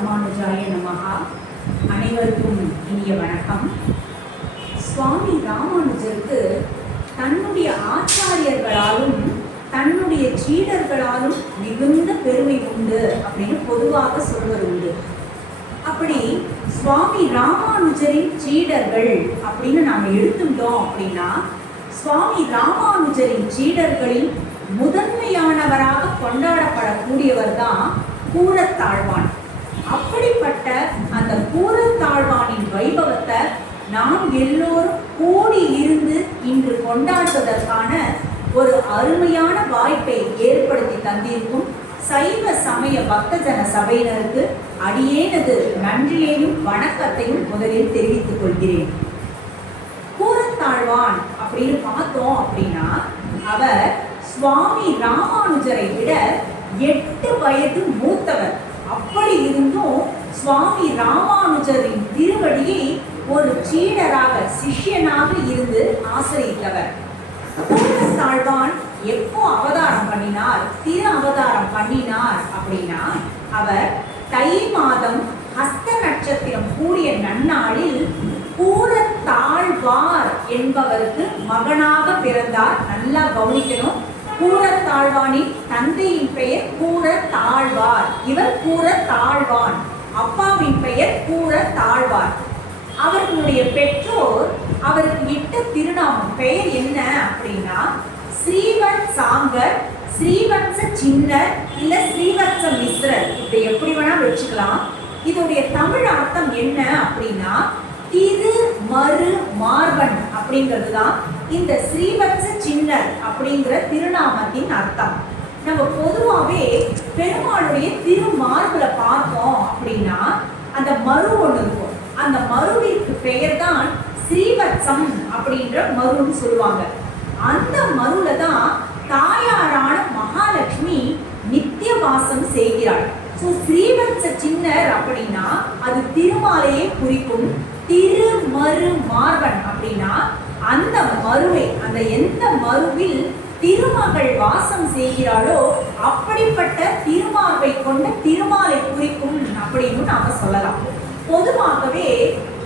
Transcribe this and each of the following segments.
ராமானுஜாய நமஹா. அனைவருக்கும் இனிய வணக்கம். சுவாமி ராமானுஜருக்கு தன்னுடைய ஆச்சாரியர்களாலும் தன்னுடைய சீடர்களாலும் மிகுந்த பெருமை உண்டு அப்படின்னு பொதுவாக சொல்வது உண்டு. அப்படி சுவாமி ராமானுஜரின் சீடர்கள் அப்படின்னு நாம் எடுத்துட்டோம் அப்படின்னா, சுவாமி ராமானுஜரின் சீடர்களில் முதன்மையானவராக கொண்டாடப்படக்கூடியவர் தான் கூரத்தாழ்வான். அப்படிப்பட்ட அந்த கூரத்தாழ்வானின் வைபவத்தை நாம் எல்லோரும் கூடி இருந்து இன்று கொண்டாடுவதற்கான ஒரு அருமையான வாய்ப்பை ஏற்படுத்தி தந்திருக்கும் சைவ சமய பக்தஜன சபையினருக்கு அடியேனது நன்றியையும் வணக்கத்தையும் முதலில் தெரிவித்துக் கொள்கிறேன். கூரத்தாழ்வான் அப்படின்னு பார்த்தோம் அப்படின்னா, அவர் சுவாமி ராமானுஜரை விட 8 வயது மூத்தவர். அப்படி இருந்தும் சுவாமி ராமானுஜரின் திருவடியை ஒரு சீடராக சிஷ்யனாக இருந்து ஆசிரியத்தவர். கூரத்தாழ்வான் எப்போ அவதாரம் பண்ணினார், திரு அவதாரம் பண்ணினார் அப்படின்னா, அவர் தை மாதம் ஹஸ்த நட்சத்திரம் கூடிய நன்னாளில் கூரத்தாழ்வார் என்பவருக்கு மகனாக பிறந்தார். நல்லா கவனிக்கணும். கூரத்தாழ்வானின் தந்தையின் பெயர் கூரத்தாழ்வார். இவர் கூரத்தாழ்வான். அப்பாவின் பெயர் கூரத்தாழ்வார். அவர்களுடைய பெற்றோர் அவருக்கு இட்ட திருநாமம் பெயர் என்ன அப்படின்னா, ஸ்ரீவத் சாங்கர், ஸ்ரீவத்ச சின்னர், இல்ல ஸ்ரீவத்ச மிஸ்ரர், இப்படி எப்படி வேணா வச்சுக்கலாம். இதோடைய தமிழ் அர்த்தம் என்ன அப்படின்னா, திரு மறு மார்பன் அப்படிங்கிறது தான் இந்த ஸ்ரீவத்ச சின்னர் அப்படிங்கிற திருநாமத்தின் அர்த்தம். நம்ம பொதுவாகவே பெருமாளுடைய திருமார்புல பார்த்தோம் அப்படின்னா அந்த மறு ஒன்று இருக்கும். அந்த மருவிற்கு பெயர் தான் ஸ்ரீவத்சம் அப்படின்ற மருன்னு சொல்லுவாங்க. அந்த மருல தான் தாயாரான மகாலட்சுமி நித்திய வாசம் செய்கிறாள். ஸோ ஸ்ரீவத்ச சின்னர் அப்படின்னா அது திருமாலையே குறிக்கும். திருமறு மார்பன் அப்படின்னா அந்த மருவை, அந்த எந்த மருவில் திருமகள் வாசம் செய்கிறாளோ அப்படிப்பட்ட திருமார்பை கொண்ட திருமாலை குறிக்கும் அப்படின்னு நாம சொல்லலாம். பொதுவாகவே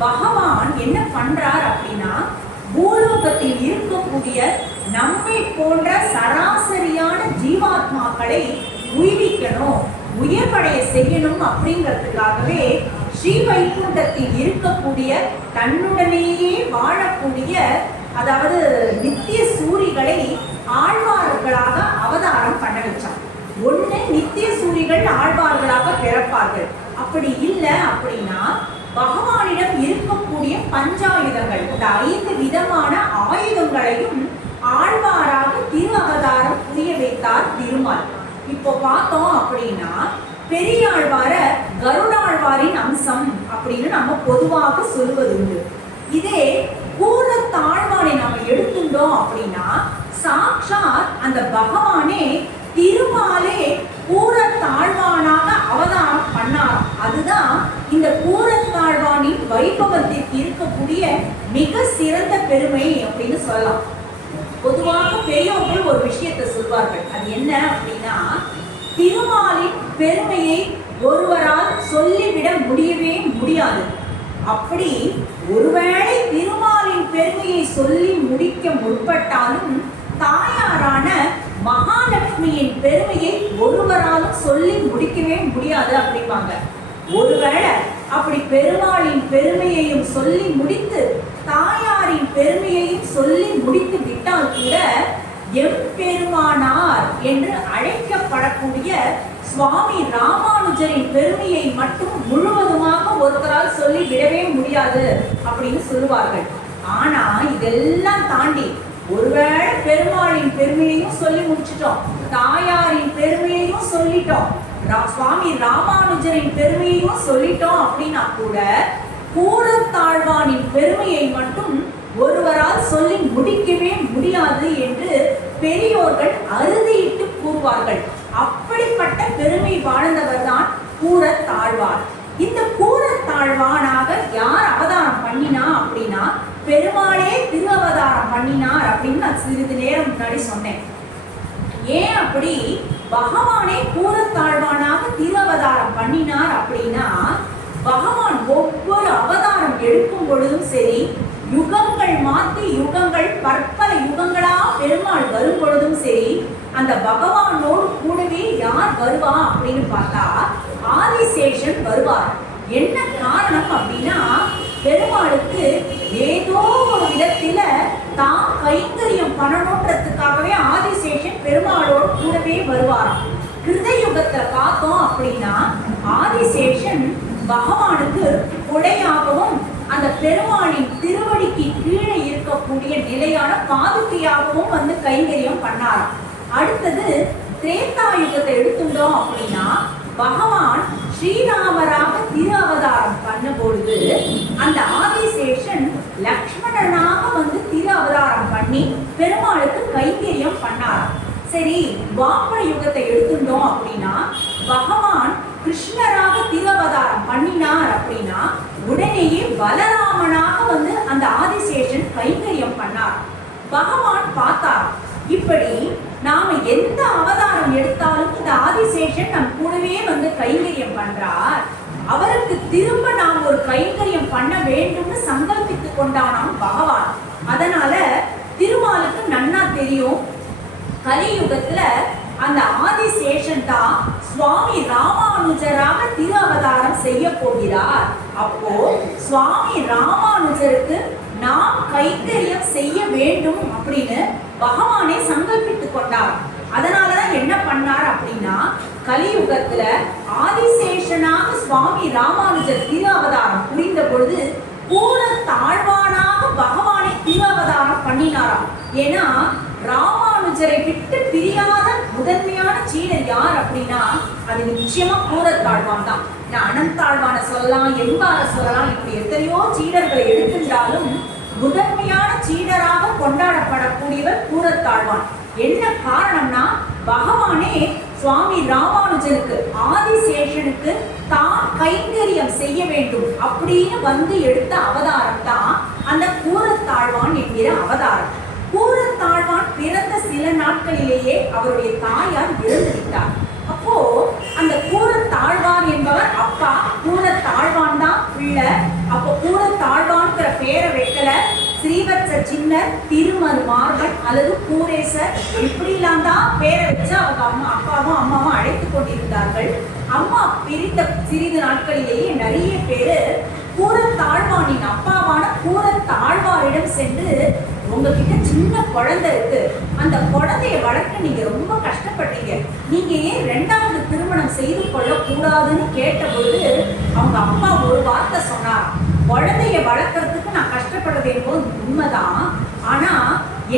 பகவான் என்ன பண்றார் அப்படின்னா, பூலோகத்தில் இருக்கக்கூடிய நம்மை போன்ற சராசரியான ஜீவாத்மாக்களை உய்விக்கணும், உயர்வடைய செய்யணும் அப்படிங்கிறதுக்காகவே ஸ்ரீ வைகுண்டத்தில் இருக்கக்கூடிய தன்னுடனேயே வாழக்கூடிய, அதாவது நித்திய சூரிகளை ஆழ்வார்களாக அவதாரம் பண்ண வச்சார். ஒண்ணு நித்திய சூரிகள் ஆழ்வார்களாக பிறப்பார்கள். அப்படி இல்லை அப்படின்னா பகவானிடம் இருக்கக்கூடிய பஞ்சாயுதங்கள், இந்த 5 விதமான ஆயுதங்களையும் ஆழ்வாராக திரு அவதாரம் புரிய வைத்தார் திருமால். இப்போ பார்த்தோம் அப்படின்னா பெரியாழ்வார கருடாழ்வாரின் அம்சம் அப்படின்னு நம்ம பொதுவாக சொல்வது உண்டு. இதே கூரத்தாழ்வானை நாம எடுத்துட்டோம் அப்படின்னா சாட்சாத் அந்த பகவானே திருமாலே கூரத்தாழ்வானாக அவதாரம் பண்ணார். அதுதான் இந்த கூரத்தாழ்வானின் வைபவத்திற்கு இருக்கக்கூடிய மிக சிறந்த பெருமை அப்படின்னு சொல்லலாம். பொதுவாக பெரியோர்கள் ஒரு விஷயத்தை சொல்வார்கள். அது என்ன அப்படின்னா, திருமாலின் பெருமையை ஒருவரால் சொல்லிவிட முடியவே முடியாது. அப்படி ஒருவேளை திருமாலின் பெருமையை சொல்லி முடிக்க முற்பட்டாலும் தாயாரான மகாலட்சுமியின் பெருமையை ஒருவராலும் சொல்லி முடிக்கவே முடியாது அப்படிம்பாங்க. ஒருவேளை அப்படி பெருமாளின் பெருமையையும் சொல்லி முடித்து தாயாரின் பெருமையையும் சொல்லி முடித்து விட்டால் கூட எம்பெருமானார் என்று அழைக்கப்படக்கூடிய சுவாமி ராமானுஜரின் பெருமையை மட்டும் முழுவதுமாக ஒருத்தரால் சொல்லி விடவே முடியாது அப்படின்னு சொல்லுவார்கள். ஆனா இதெல்லாம் தாண்டி ஒருவேளை பெருமாளின் பெருமையையும் சொல்லி முடிச்சிட்டோம், தாயாரின் பெருமையையும் சொல்லிட்டோம், சுவாமி ராமானுஜரின் பெருமையையும் சொல்லிட்டோம் அப்படின்னா கூட கூரத்தாழ்வானின் பெருமையை மட்டும் ஒருவரால் சொல்லி முடிக்கவே முடியாது என்று பெரியோர்கள் அறுதியிட்டு கூறுவார்கள். அப்படிப்பட்ட பெருமை வாழ்ந்தவர் தான் கூரத்தாழ்வார். இந்த கூரத்தாழ்வானாக யார் அவதாரம் பண்ணினா அப்படின்னா, பெருமாளே திரு அவதாரம் பண்ணினார் அப்படின்னு நான் சிறிது நேரம் முன்னாடி சொன்னேன். ஏன் அப்படி பகவானே கூரத்தாழ்வானாக திரு அவதாரம் பண்ணினார் அப்படின்னா, பகவான் ஒவ்வொரு அவதாரம் எடுக்கும் பொழுதும் சரி, யுகங்கள் மாற்றி யுகங்கள் பற்பல யுகங்களா பெருமாள் வரும் பொழுதும் சரி, அந்த பகவானோடு கூடவே யார் வருவா அப்படின்னு பார்த்தா ஆதிசேஷன் வருவார். என்ன காரணம் அப்படின்னா, பெருமாளுக்கு ஏதோ ஒரு விதத்தில தான் கைங்கரியம் பண்ணணுன்றதுக்காகவே ஆதிசேஷன் பெருமாளோடு கூடவே வருவாராம். கிருதயுகத்துல பார்த்தோம் அப்படின்னா ஆதிசேஷன் பகவானுக்கு கொடையாகவும் அந்த பெருமாளின் திருவடிக்கு கீழே இருக்கக்கூடிய நிலையான பாதுகையாகவும் வந்து கைங்கரியம் பண்ணாராம். அடுத்தது திரேதாயுகத்தை எடுத்துட்டோம் அப்படின்னா பகவான் ஸ்ரீராமராக திரு அவதாரம் பண்ண பொழுது அந்த ஆதிசேஷன் லக்ஷ்மணனாக வந்து திரு அவதாரம் பண்ணி பெருமாளுக்கு கைங்கரியம் பண்ணாராம். சரி, துவாபர யுகத்தை எடுத்துட்டோம் அப்படின்னா பகவான் கிருஷ்ணராக திரு அவதாரம் பண்ணினார் அப்படின்னா உடனேயே பலராமனாக வந்து அந்த ஆதிசேஷன் கைங்கரியம் பண்ணார். பகவான் பார்த்தார், இப்படி நாம எந்த அவதாரம் எடுத்தாலும் இந்த ஆதிசேஷன் நம் கூடவே வந்து கைங்கரியம் பண்றார், அவருக்கு திரும்ப நாம் ஒரு கைங்கரியம் பண்ண வேண்டும்னு சங்கல்பித்துக் கொண்டானாம் பகவான். அதனால திருமாலுக்கு நன்னா தெரியும், கலியுகத்துல அந்த ஆதிசேஷன் தான் சுவாமி ராமானுஜராக திரு அவதாரம் செய்ய போகிறார். அப்போ சுவாமி ராமானுஜருக்கு நாம் கைங்கரியம் செய்ய வேண்டும் அப்படின்னு பகவானை சங்கல்பித்துக் கொண்டார். அதனாலதான் என்ன பண்ணார் அப்படின்னா, கலியுகத்துல ஆதிசேஷனாக சுவாமி ராமானுஜர் திரு அவதாரம் புரிந்த பொழுது பூர தாழ்வானாக பகவானை திரு அவதாரம் பண்ணினாராம். ஏன்னா ராமானுஜரை விட்டு பிரியாத முதன்மையான சீடர் யார் அப்படின்னா அது நிச்சயமா பூரத்தாழ்வான் தான். அனந்தாழ்வான சொல்லலாம், எண்பார சொல்லலாம், இப்படி எத்தனையோ சீடர்களை எடுத்துட்டாலும் முதன்மையான சீடராக கொண்டாடப்படக்கூடியவர் பூரத்தாழ்வான். என்ன காரணம்னா, பகவானே சுவாமி ராமானுஜருக்கு ஆதிசேஷனுக்கு தான் கைங்கரியம் செய்ய வேண்டும் அப்படின்னு வந்து எடுத்த அவதாரம் தான் அந்த பூரத்தாழ்வான் என்கிற அவதாரம். பூரத்தாழ்வான் பிறந்த சில நாட்களிலேயே அவருடைய தாயார் இறந்து விட்டார். அப்போ அந்த பூரத்தாழ்வான் என்பவர் அப்பா, பூரத்தாழ்வான் தான் பிள்ளை. அப்போ பூரத்தாழ்வான்கிற பேரை வைக்கல, ஸ்ரீவத்ச சின்னர், திருமரு மார்பன் அல்லது பூரேசர் இப்படிலாம் தான் பேரை வச்சு அவங்க அப்பாவும் அம்மாவும் அழைத்து கொண்டிருந்தார்கள். அம்மா பிரித்த சிறிது நாட்களிலேயே நிறைய பேரு பூரத்தாழ்வானின் அப்பாவான பூரத்தாழ்வாரிடம் சென்று, உங்ககிட்ட சின்ன குழந்தை இருக்கு, அந்த குழந்தைய வளர்க்க நீங்க ரொம்ப கஷ்டப்பட்டீங்க, நீங்க ஏன் 2வது திருமணம் செய்து கொள்ள கூடாதுன்னு கேட்டபொழுது அவங்க அப்பா ஒரு வார்த்தை சொன்னார், குழந்தைய வளர்க்கறதுக்கு நான் கஷ்டப்படுறது என்பது உண்மைதான், ஆனா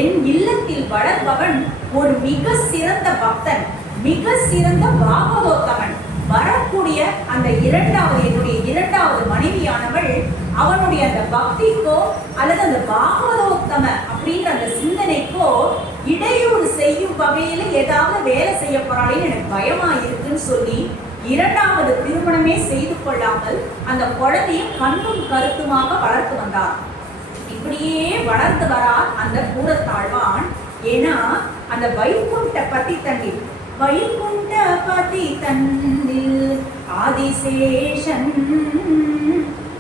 என் இல்லத்தில் வளர்பவன் ஒரு மிக சிறந்த பக்தன், மிக சிறந்த பாகவதோத்தமன். வரக்கூடிய அந்த என்னுடைய 2வது மனைவியானவள் அவனுடைய அந்த பக்திக்கோ அல்லது அந்த பாகவதோத்தம அப்படின்ற அந்த சிந்தனைக்கோ இடையூறு செய்யும் வகையில ஏதாவது வேலை செய்ய போறாளேன்னு எனக்கு பயமா இருக்குன்னு சொல்லி 2வது திருமணமே செய்து கொள்ளாமல் அந்த குழந்தையை கண்ணும் கருத்துமாக வளர்த்து வந்தார். இப்படியே வளர்ந்து வரார் அந்த பூரத்தாழ்வான். ஏன்னா அந்த வைகுண்ட பத்தி தண்ணீர், வைகுண்ட பதி தன்னில் ஆதிசேஷன்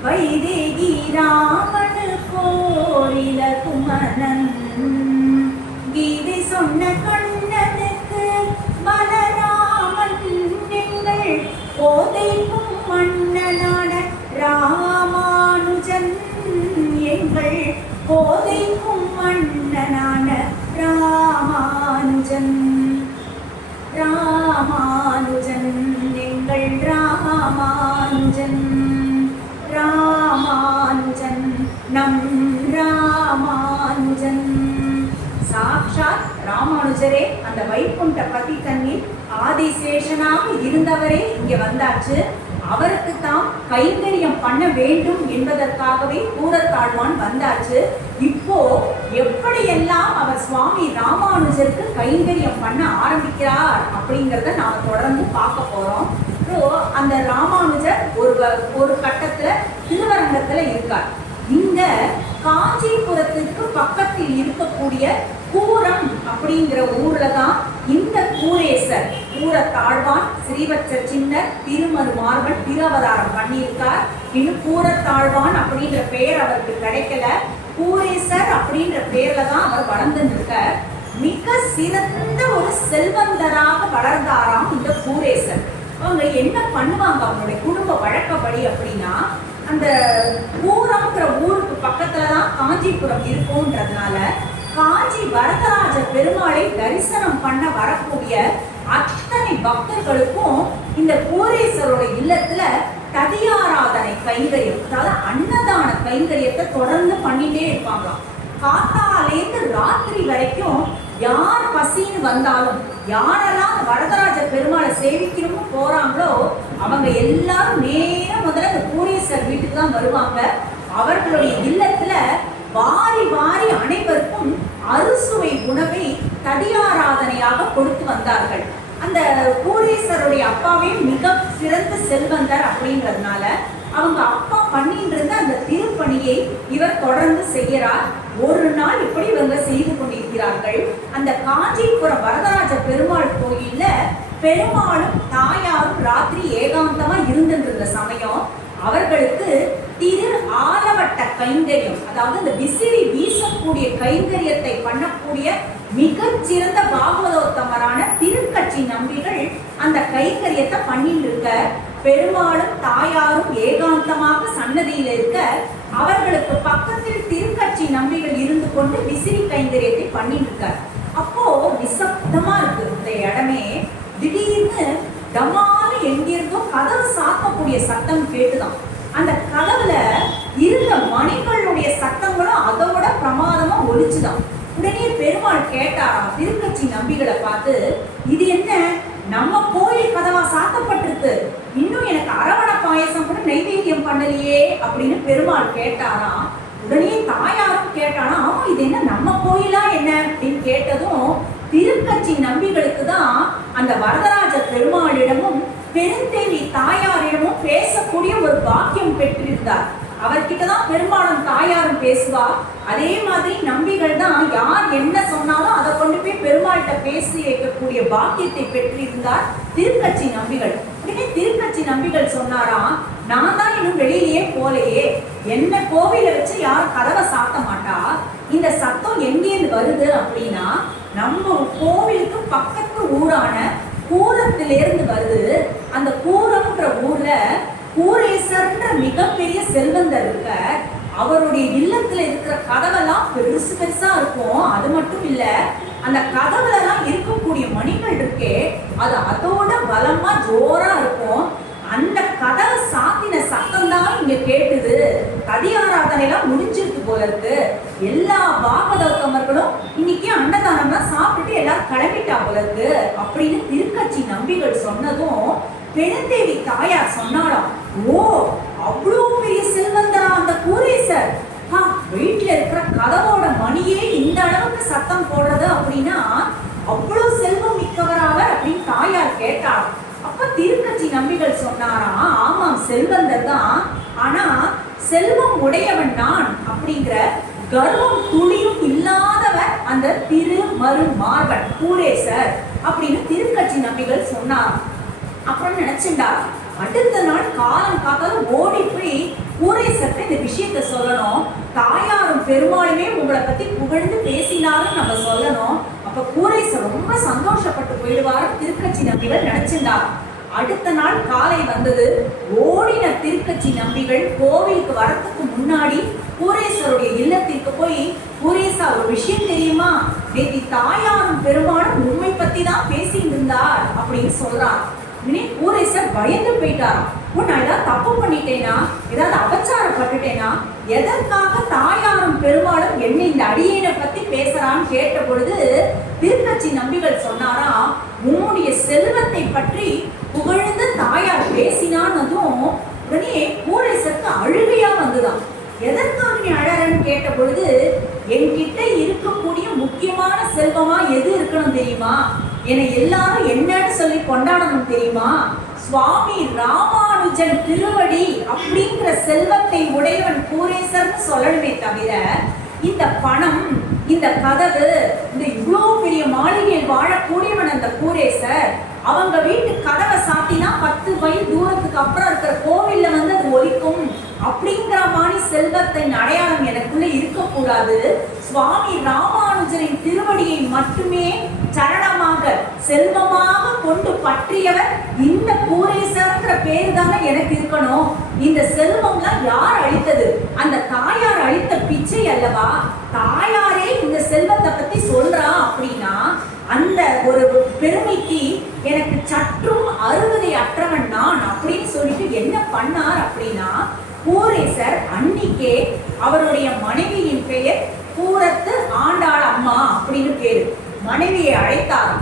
வைதேகி ராமன் கோரில குமரன் கீதை சொன்ன கண்ணனுக்கு பலராமன் எங்கள் போதைக்கும் மன்னனான ராமானுஜன், எங்கள் போதைக்கும் மன்னனான ராமானுஜன், ராமானுஜன் எங்கள் ராமானுஜன், ராமானுஜன் நம் ராமானுஜன். சாக்ஷாத் ராமானுஜரே அந்த வைகுண்ட பதி தண்ணீர் ஆதிசேஷனாக இருந்தவரே இங்க வந்தாச்சு. அவருக்கு தான் கைங்கரியம் பண்ண வேண்டும் என்பதற்காகவே பூரத்தாழ்வான் வந்தாச்சு. இப்போ எப்படியெல்லாம் அவர் சுவாமி ராமானுஜருக்கு கைங்கரியம் பண்ண ஆரம்பிக்கிறார் அப்படிங்கிறத நாம தொடர்ந்து பார்க்க போறோம். அந்த ராமானுஜர் ஒரு கட்டத்துல திருவரங்கத்துல இருக்கார். இங்க காஞ்சிபுரத்துக்கு பக்கத்தில் இருக்கக்கூடிய கூரம் அப்படிங்கிற ஊர்ல தான் இந்த பூரேசர் பூரத்தாழ்வான் ஸ்ரீவத்ச சின்னர் திருமரு மார்பன் திரு அவதாரம் பண்ணியிருக்கார். இன்னும் கூரத்தாழ்வான் அப்படின்ற பெயர் அவருக்கு கிடைக்கல. கூரேசர் அப்படின்ற பெயர்ல தான் அவர் வளர்ந்து நிற்க. மிக சிறந்த ஒரு செல்வந்தராக வளர்ந்தாராம் இந்த கூரேசர். அவங்க என்ன பண்ணுவாங்க, அவங்களுடைய குடும்ப வழக்கப்படி அப்படின்னா, அந்த பூரம்ங்கிற ஊருக்கு பக்கத்துலதான் காஞ்சிபுரம் இருக்கும்ன்றதுனால காஞ்சி வரதராஜ பெருமாளை தரிசனம் பண்ண வரக்கூடிய அத்தனை பக்தர்களுக்கும் இந்த கூரேசரோட இல்லத்துல ததியாராதனை கைங்கரியம், அதாவது அன்னதான கைங்கரியத்தை தொடர்ந்து பண்ணிட்டே இருப்பாங்களாம். காத்தாலேருந்து ராத்திரி வரைக்கும் யார் பசின்னு வந்தாலும், யாரெல்லாம் வரதராஜ பெருமாளை சேவிக்கணுமோ போறாங்களோ அவங்க எல்லாரும் நேரம் முதல்ல இந்த கூரேசர் வீட்டுக்கு தான் வருவாங்க. அவர்களுடைய இல்லத்துல வாரி வாரி அனைவருக்கும் அறுசுவை உணவை தடியாராதனையாக கொடுத்து வந்தார்கள். அந்த கூரேசருடைய அப்பாவே மிக சிறந்த செல்வந்தர் அப்படின்றதுனால அவங்க அப்பா பண்ணிட்டு இருந்த அந்த திருப்பணியை இவர் தொடர்ந்து செய்கிறார். ஒரு நாள் இப்படி இவங்க செய்து கொண்டிருக்கிறார்கள். அந்த காஞ்சிபுரம் வரதராஜ பெருமாள் கோயில்ல பெருமாளும் தாயாரும் ராத்திரி ஏகாந்தமா இருந்துன்ற சமயம் அவர்களுக்கு திரு ஆலவட்ட கைங்கரியம், அதாவது இந்த விசிறி வீசக்கூடிய கைங்கரியத்தை பண்ணக்கூடிய மிகச்சிறந்த பாகவதோத்தமரான திருக்கட்சி நம்பிகள் அந்த கைங்கரியத்தை பண்ணிட்டு இருக்க, பெருமாளும் தாயாரும் ஏகாந்தமாக சன்னதியில் இருக்க, அவர்களுக்கு பக்கத்தில் திருக்கட்சி நம்பிகள் இருந்து கொண்டு விசிறி கைங்கரியத்தை பண்ணிட்டு இருக்கார். அப்போ நிசப்தமா இருக்கு இந்த இடமே. திடீர்னு டமான்னு எங்கிருந்தோ கதவு சாத்தக்கூடிய சத்தம் கேட்டுதான். அந்த கதவுல இருந்த மணிகளுடைய சத்தங்களும் அதோட பிரமாதமா ஒலிச்சுதான். உடனே பெருமாள் கேட்டாராம் திருக்கட்சி நம்பிகளை பார்த்து, இது என்ன, நம்ம கோயில் கதவா சாத்தப்பட்டிருக்கு, இன்னும் எனக்கு அரவண பாயசம் கூட நைவேத்தியம் பண்ணலையே அப்படின்னு பெருமாள் கேட்டாராம். உடனே தாயாரும் கேட்டானா, ஆமா இது என்ன நம்ம கோயிலா என்ன அப்படின்னு கேட்டதும் திருக்கட்சி நம்பிகளுக்கு தான் அந்த வரதராஜ பெருமாளிடமும் பெருந்தேவி தாயாரிடமும் பேசக்கூடிய ஒரு பாக்கியம் பெற்றிருந்தார். அவர்கிட்டதான் பெரும்பாலும் தாயாரும் பேசுவா. அதே மாதிரி நம்பிகள் தான் யார் என்ன சொன்னாலும் அதை கொண்டு போய் பெருமாள்கிட்ட பேசி வைக்கக்கூடிய பாக்கியத்தை பெற்றிருந்தார் திருக்கட்சி நம்பிகள். உடனே திருக்கட்சி நம்பிகள் சொன்னாராம், நான் தான் இன்னும் வெளியிலேயே போலையே, என்ன கோவில வச்சு யாரும் கதவை சாத்த மாட்டா, இந்த சத்தம் எங்கேருந்து வருது அப்படின்னா நம்ம கோவிலுக்கு பக்கத்து ஊரான கூரத்திலிருந்து வருது. அந்த கூரம்ன்ற ஊர்ல கூரேசர்ன்ற மிகப்பெரிய செல்வந்தர் இருக்க, அவருடைய இல்லத்துல இருக்கிற கதவெல்லாம் பெருசு பெருசா இருக்கும். அது மட்டும் இல்ல, அந்த கதவுல எல்லாம் இருக்கக்கூடிய மணிகள் இருக்கே அது அதோட பலமா ஜோரா இருக்கும். அந்த கதவை சாத்தின சத்தம் தான் இங்க கேட்டுது. ததியாராதனை எல்லாம் முடிஞ்சிருக்கு போல இருக்கு. எல்லா பாகவதோத்தமர்களும் இன்னைக்கு அன்னதானம்லாம் சாப்பிட்டுட்டு எல்லாரும் கிளம்பிட்டா போல இருக்கு அப்படின்னு திருக்கட்சி நம்பிகள் சொன்னதும் பெருந்தேவி தாயார் சொன்னாலும், ஓ அவ்வளோ பெரிய செல்வந்தரா அந்த கூரேசர், வீட்டுல இருக்கிற கதவோட மணியே இந்த அளவுக்கு சத்தம் போடுறது அப்படின்னா அவ்வளோ செல்வம் மிக்கவராவர் அப்படின்னு தாயார் கேட்டார். அப்ப திருக்கட்சி நம்பிகள் சொன்னாராம், ஆமாம் செல்வந்தர் தான், ஆனா செல்வம் உடையவன் நான் அப்படிங்கிற கர்வம் துளியும் இல்லாதவர் அந்த திருமரு மார்பன் கூரேசர் அப்படின்னு திருக்கட்சி நம்பிகள் சொன்னார். அப்புறம் நினைச்சுட்டார், அடுத்த நாள் காலம் காத்தாலும் ஓடி போய் கூரேசர்கிட்ட இந்த விஷயத்த சொல்லணும். தாயாரும் பெருமாளுமே உங்களை பத்தி புகழ்ந்து பேசினாலும் நம்ம சொல்லணும். அப்ப கூரேசர் ரொம்ப சந்தோஷப்பட்டு போயிடுவாரு திருக்கட்சி நம்பிகள் நினைச்சுட்டார். அடுத்த நாள் காலை வந்தது. ஓடின திருக்கட்சி நம்பிகள் கோவிலுக்கு வரத்துக்கு முன்னாடி கூரேசருடைய இல்லத்திற்கு போய், கூரேசா ஒரு விஷயம் தெரியுமா, நேற்று தாயாரும் பெருமாளும் உண்மை பத்தி தான் பேசிட்டு இருந்தார் அப்படின்னு சொல்றார். கூரேசர் பயந்து போயிட்டாராம். நான் ஏதாவது தப்பு பண்ணிட்டேனா, ஏதாவது அபச்சாரப்பட்டுட்டேனா, எதற்காக தாயாரும் பெருமாளும் என்ன இந்த அடியேனை பத்தி பேசுறான்னு கேட்ட பொழுது திருக்கட்சி நம்பிகள் சொன்னாரா, உன்னுடைய செல்வத்தை பற்றி புகழ்ந்து தாயார் பேசினான்னதும் உடனே கூரேசருக்கு அழுகையா வந்துதான். எதற்காக நீ அழறன்னு கேட்ட பொழுது, என்கிட்ட இருக்கக்கூடிய முக்கியமான செல்வமா எது இருக்கணும் தெரியுமா, என்னை எல்லாரும் என்னன்னு சொல்லி கொண்டாடணும் தெரியுமா, சுவாமி ராமானுஜன் திருவடி அப்படிங்கிற செல்வத்தை உடையவன் கூரேசர்னு சொல்லணுமே தவிர, இந்த பணம், இந்த கதவு, இந்த இவ்வளோ பெரிய மாளிகையில் வாழக்கூடியவன் அந்த கூரேசர், அவங்க வீட்டு கதவை சாத்தினா 10 மைல் தூரத்துக்கு அப்புறம் இருக்கிற கோவில்ல வந்து அது ஒலிக்கும் செல்வத்தின் அடையாளம் எனக்குள்ள இருக்கக்கூடாது. சுவாமி ராமானுஜரின் திருவடியை மட்டுமே சரணமாக செல்வமாக கொண்டு பற்றியவர் இந்த பூரேசர்ங்கிற பேரு தானே எனக்கு இருக்கணும். இந்த செல்வம்லாம் யார் அளித்தது? அந்த தாயார் அளித்த பிச்சை அல்லவா? தாயாரே இந்த செல்வத்தை பத்தி சொல்றா அப்படின்னா அந்த ஒரு பெருமைக்கு எனக்கு சற்றும் அருகதை அற்றவன் நான் அப்படின்னு சொல்லிட்டு என்ன பண்ணார் அப்படின்னா, பூரேசர் அன்னிக்கே அவருடைய மனைவியின் பெயர் பூரத்து ஆண்டாள் அம்மா அப்படின்னு பேரு. மனைவியை அழைத்தார்.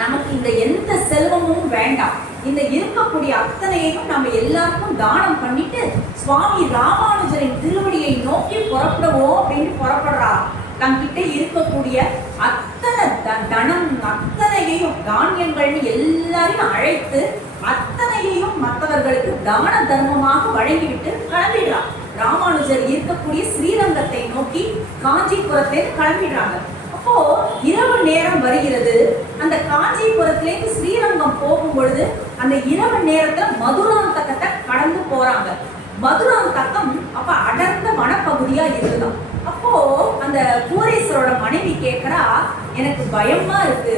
நமக்கு இந்த எந்த செல்வமும் வேண்டாம், இந்த இருக்கக்கூடிய அத்தனையையும் நம்ம எல்லாருக்கும் தானம் பண்ணிட்டு சுவாமி ராமானுஜரின் திருவடியை நோக்கி புறப்படுவோம் அப்படின்னு புறப்படுறார். தங்கிட்ட இருக்கக்கூடிய அத்தனை தனம் அத்தனையையும் தானியங்கள்னு எல்லாரையும் அழைத்து அத்தனையையும் மற்றவர்களுக்கு தான தர்மமாக வழங்கிவிட்டு கிளம்பிடுறார். ராமானுஜர் இருக்கக்கூடிய ஸ்ரீரங்கத்தை நோக்கி காஞ்சிபுரத்தை கிளம்பிடுறாங்க. அப்போ இரவு நேரம் வருகிறது. அந்த காஞ்சிபுரத்திலேருந்து ஸ்ரீரங்கம் போகும் பொழுது அந்த இரவு நேரத்துல மதுராந்தகத்தை கடந்து போறாங்க. மதுராந்தகம் அப்ப அடர்ந்த வனப்பகுதியா இருக்குதான். அப்போ அந்த பூரேசரோட மனைவி கேட்கிறா, எனக்கு பயமா இருக்கு,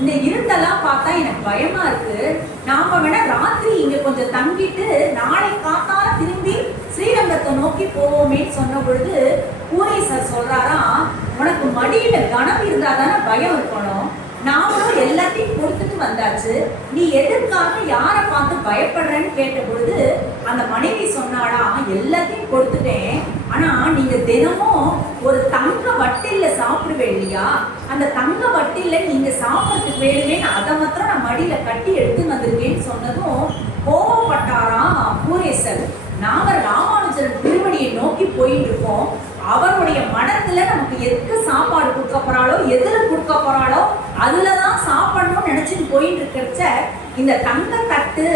இந்த இருட்டெல்லாம் பார்த்தா எனக்கு பயமா இருக்கு, நாம வேணா ராத்திரி இங்க கொஞ்சம் தங்கிட்டு நாளை காத்தால திரும்பி ஸ்ரீரங்கத்தை நோக்கி போவோமேன்னு சொன்ன பொழுது பூரேசர் சொல்றாராம், உனக்கு மடியில கனம் இருந்தா தானே பயம் இருக்கணும், நாமளும் எல்லாத்தையும் கொடுத்துட்டு வந்தாச்சு, நீ எதற்காக யாரை பார்த்து பயப்படுறேன்னு கேட்ட பொழுது அந்த மனைவி சொன்னாலாம், எல்லாத்தையும் கொடுத்துட்டேன், ஆனா நீங்க தினமும் ஒரு தங்க வட்டில சாப்பிடுவேன் இல்லையா, அந்த தங்க வட்டில நீங்க சாப்பிட்றதுக்கு வேணுமேன்னு அதை மாத்திரம் நான் மடியில கட்டி எடுத்து வந்திருக்கேன்னு சொன்னதும் கோபப்பட்டாராம் பூரேசர். நாம ராமானுஜர் திருவடியை நோக்கி போயிட்டு இருக்கோம், அவருடைய மனத்துல நமக்கு எதுக்கு சாப்பாடு கொடுக்க போறாளோ எதுல கொடுக்க போறாளோ அதுலதான் சாப்பிடணும்னு நினைச்சுட்டு போயிட்டு இருக்கிறச்ச இந்த தங்க தட்டு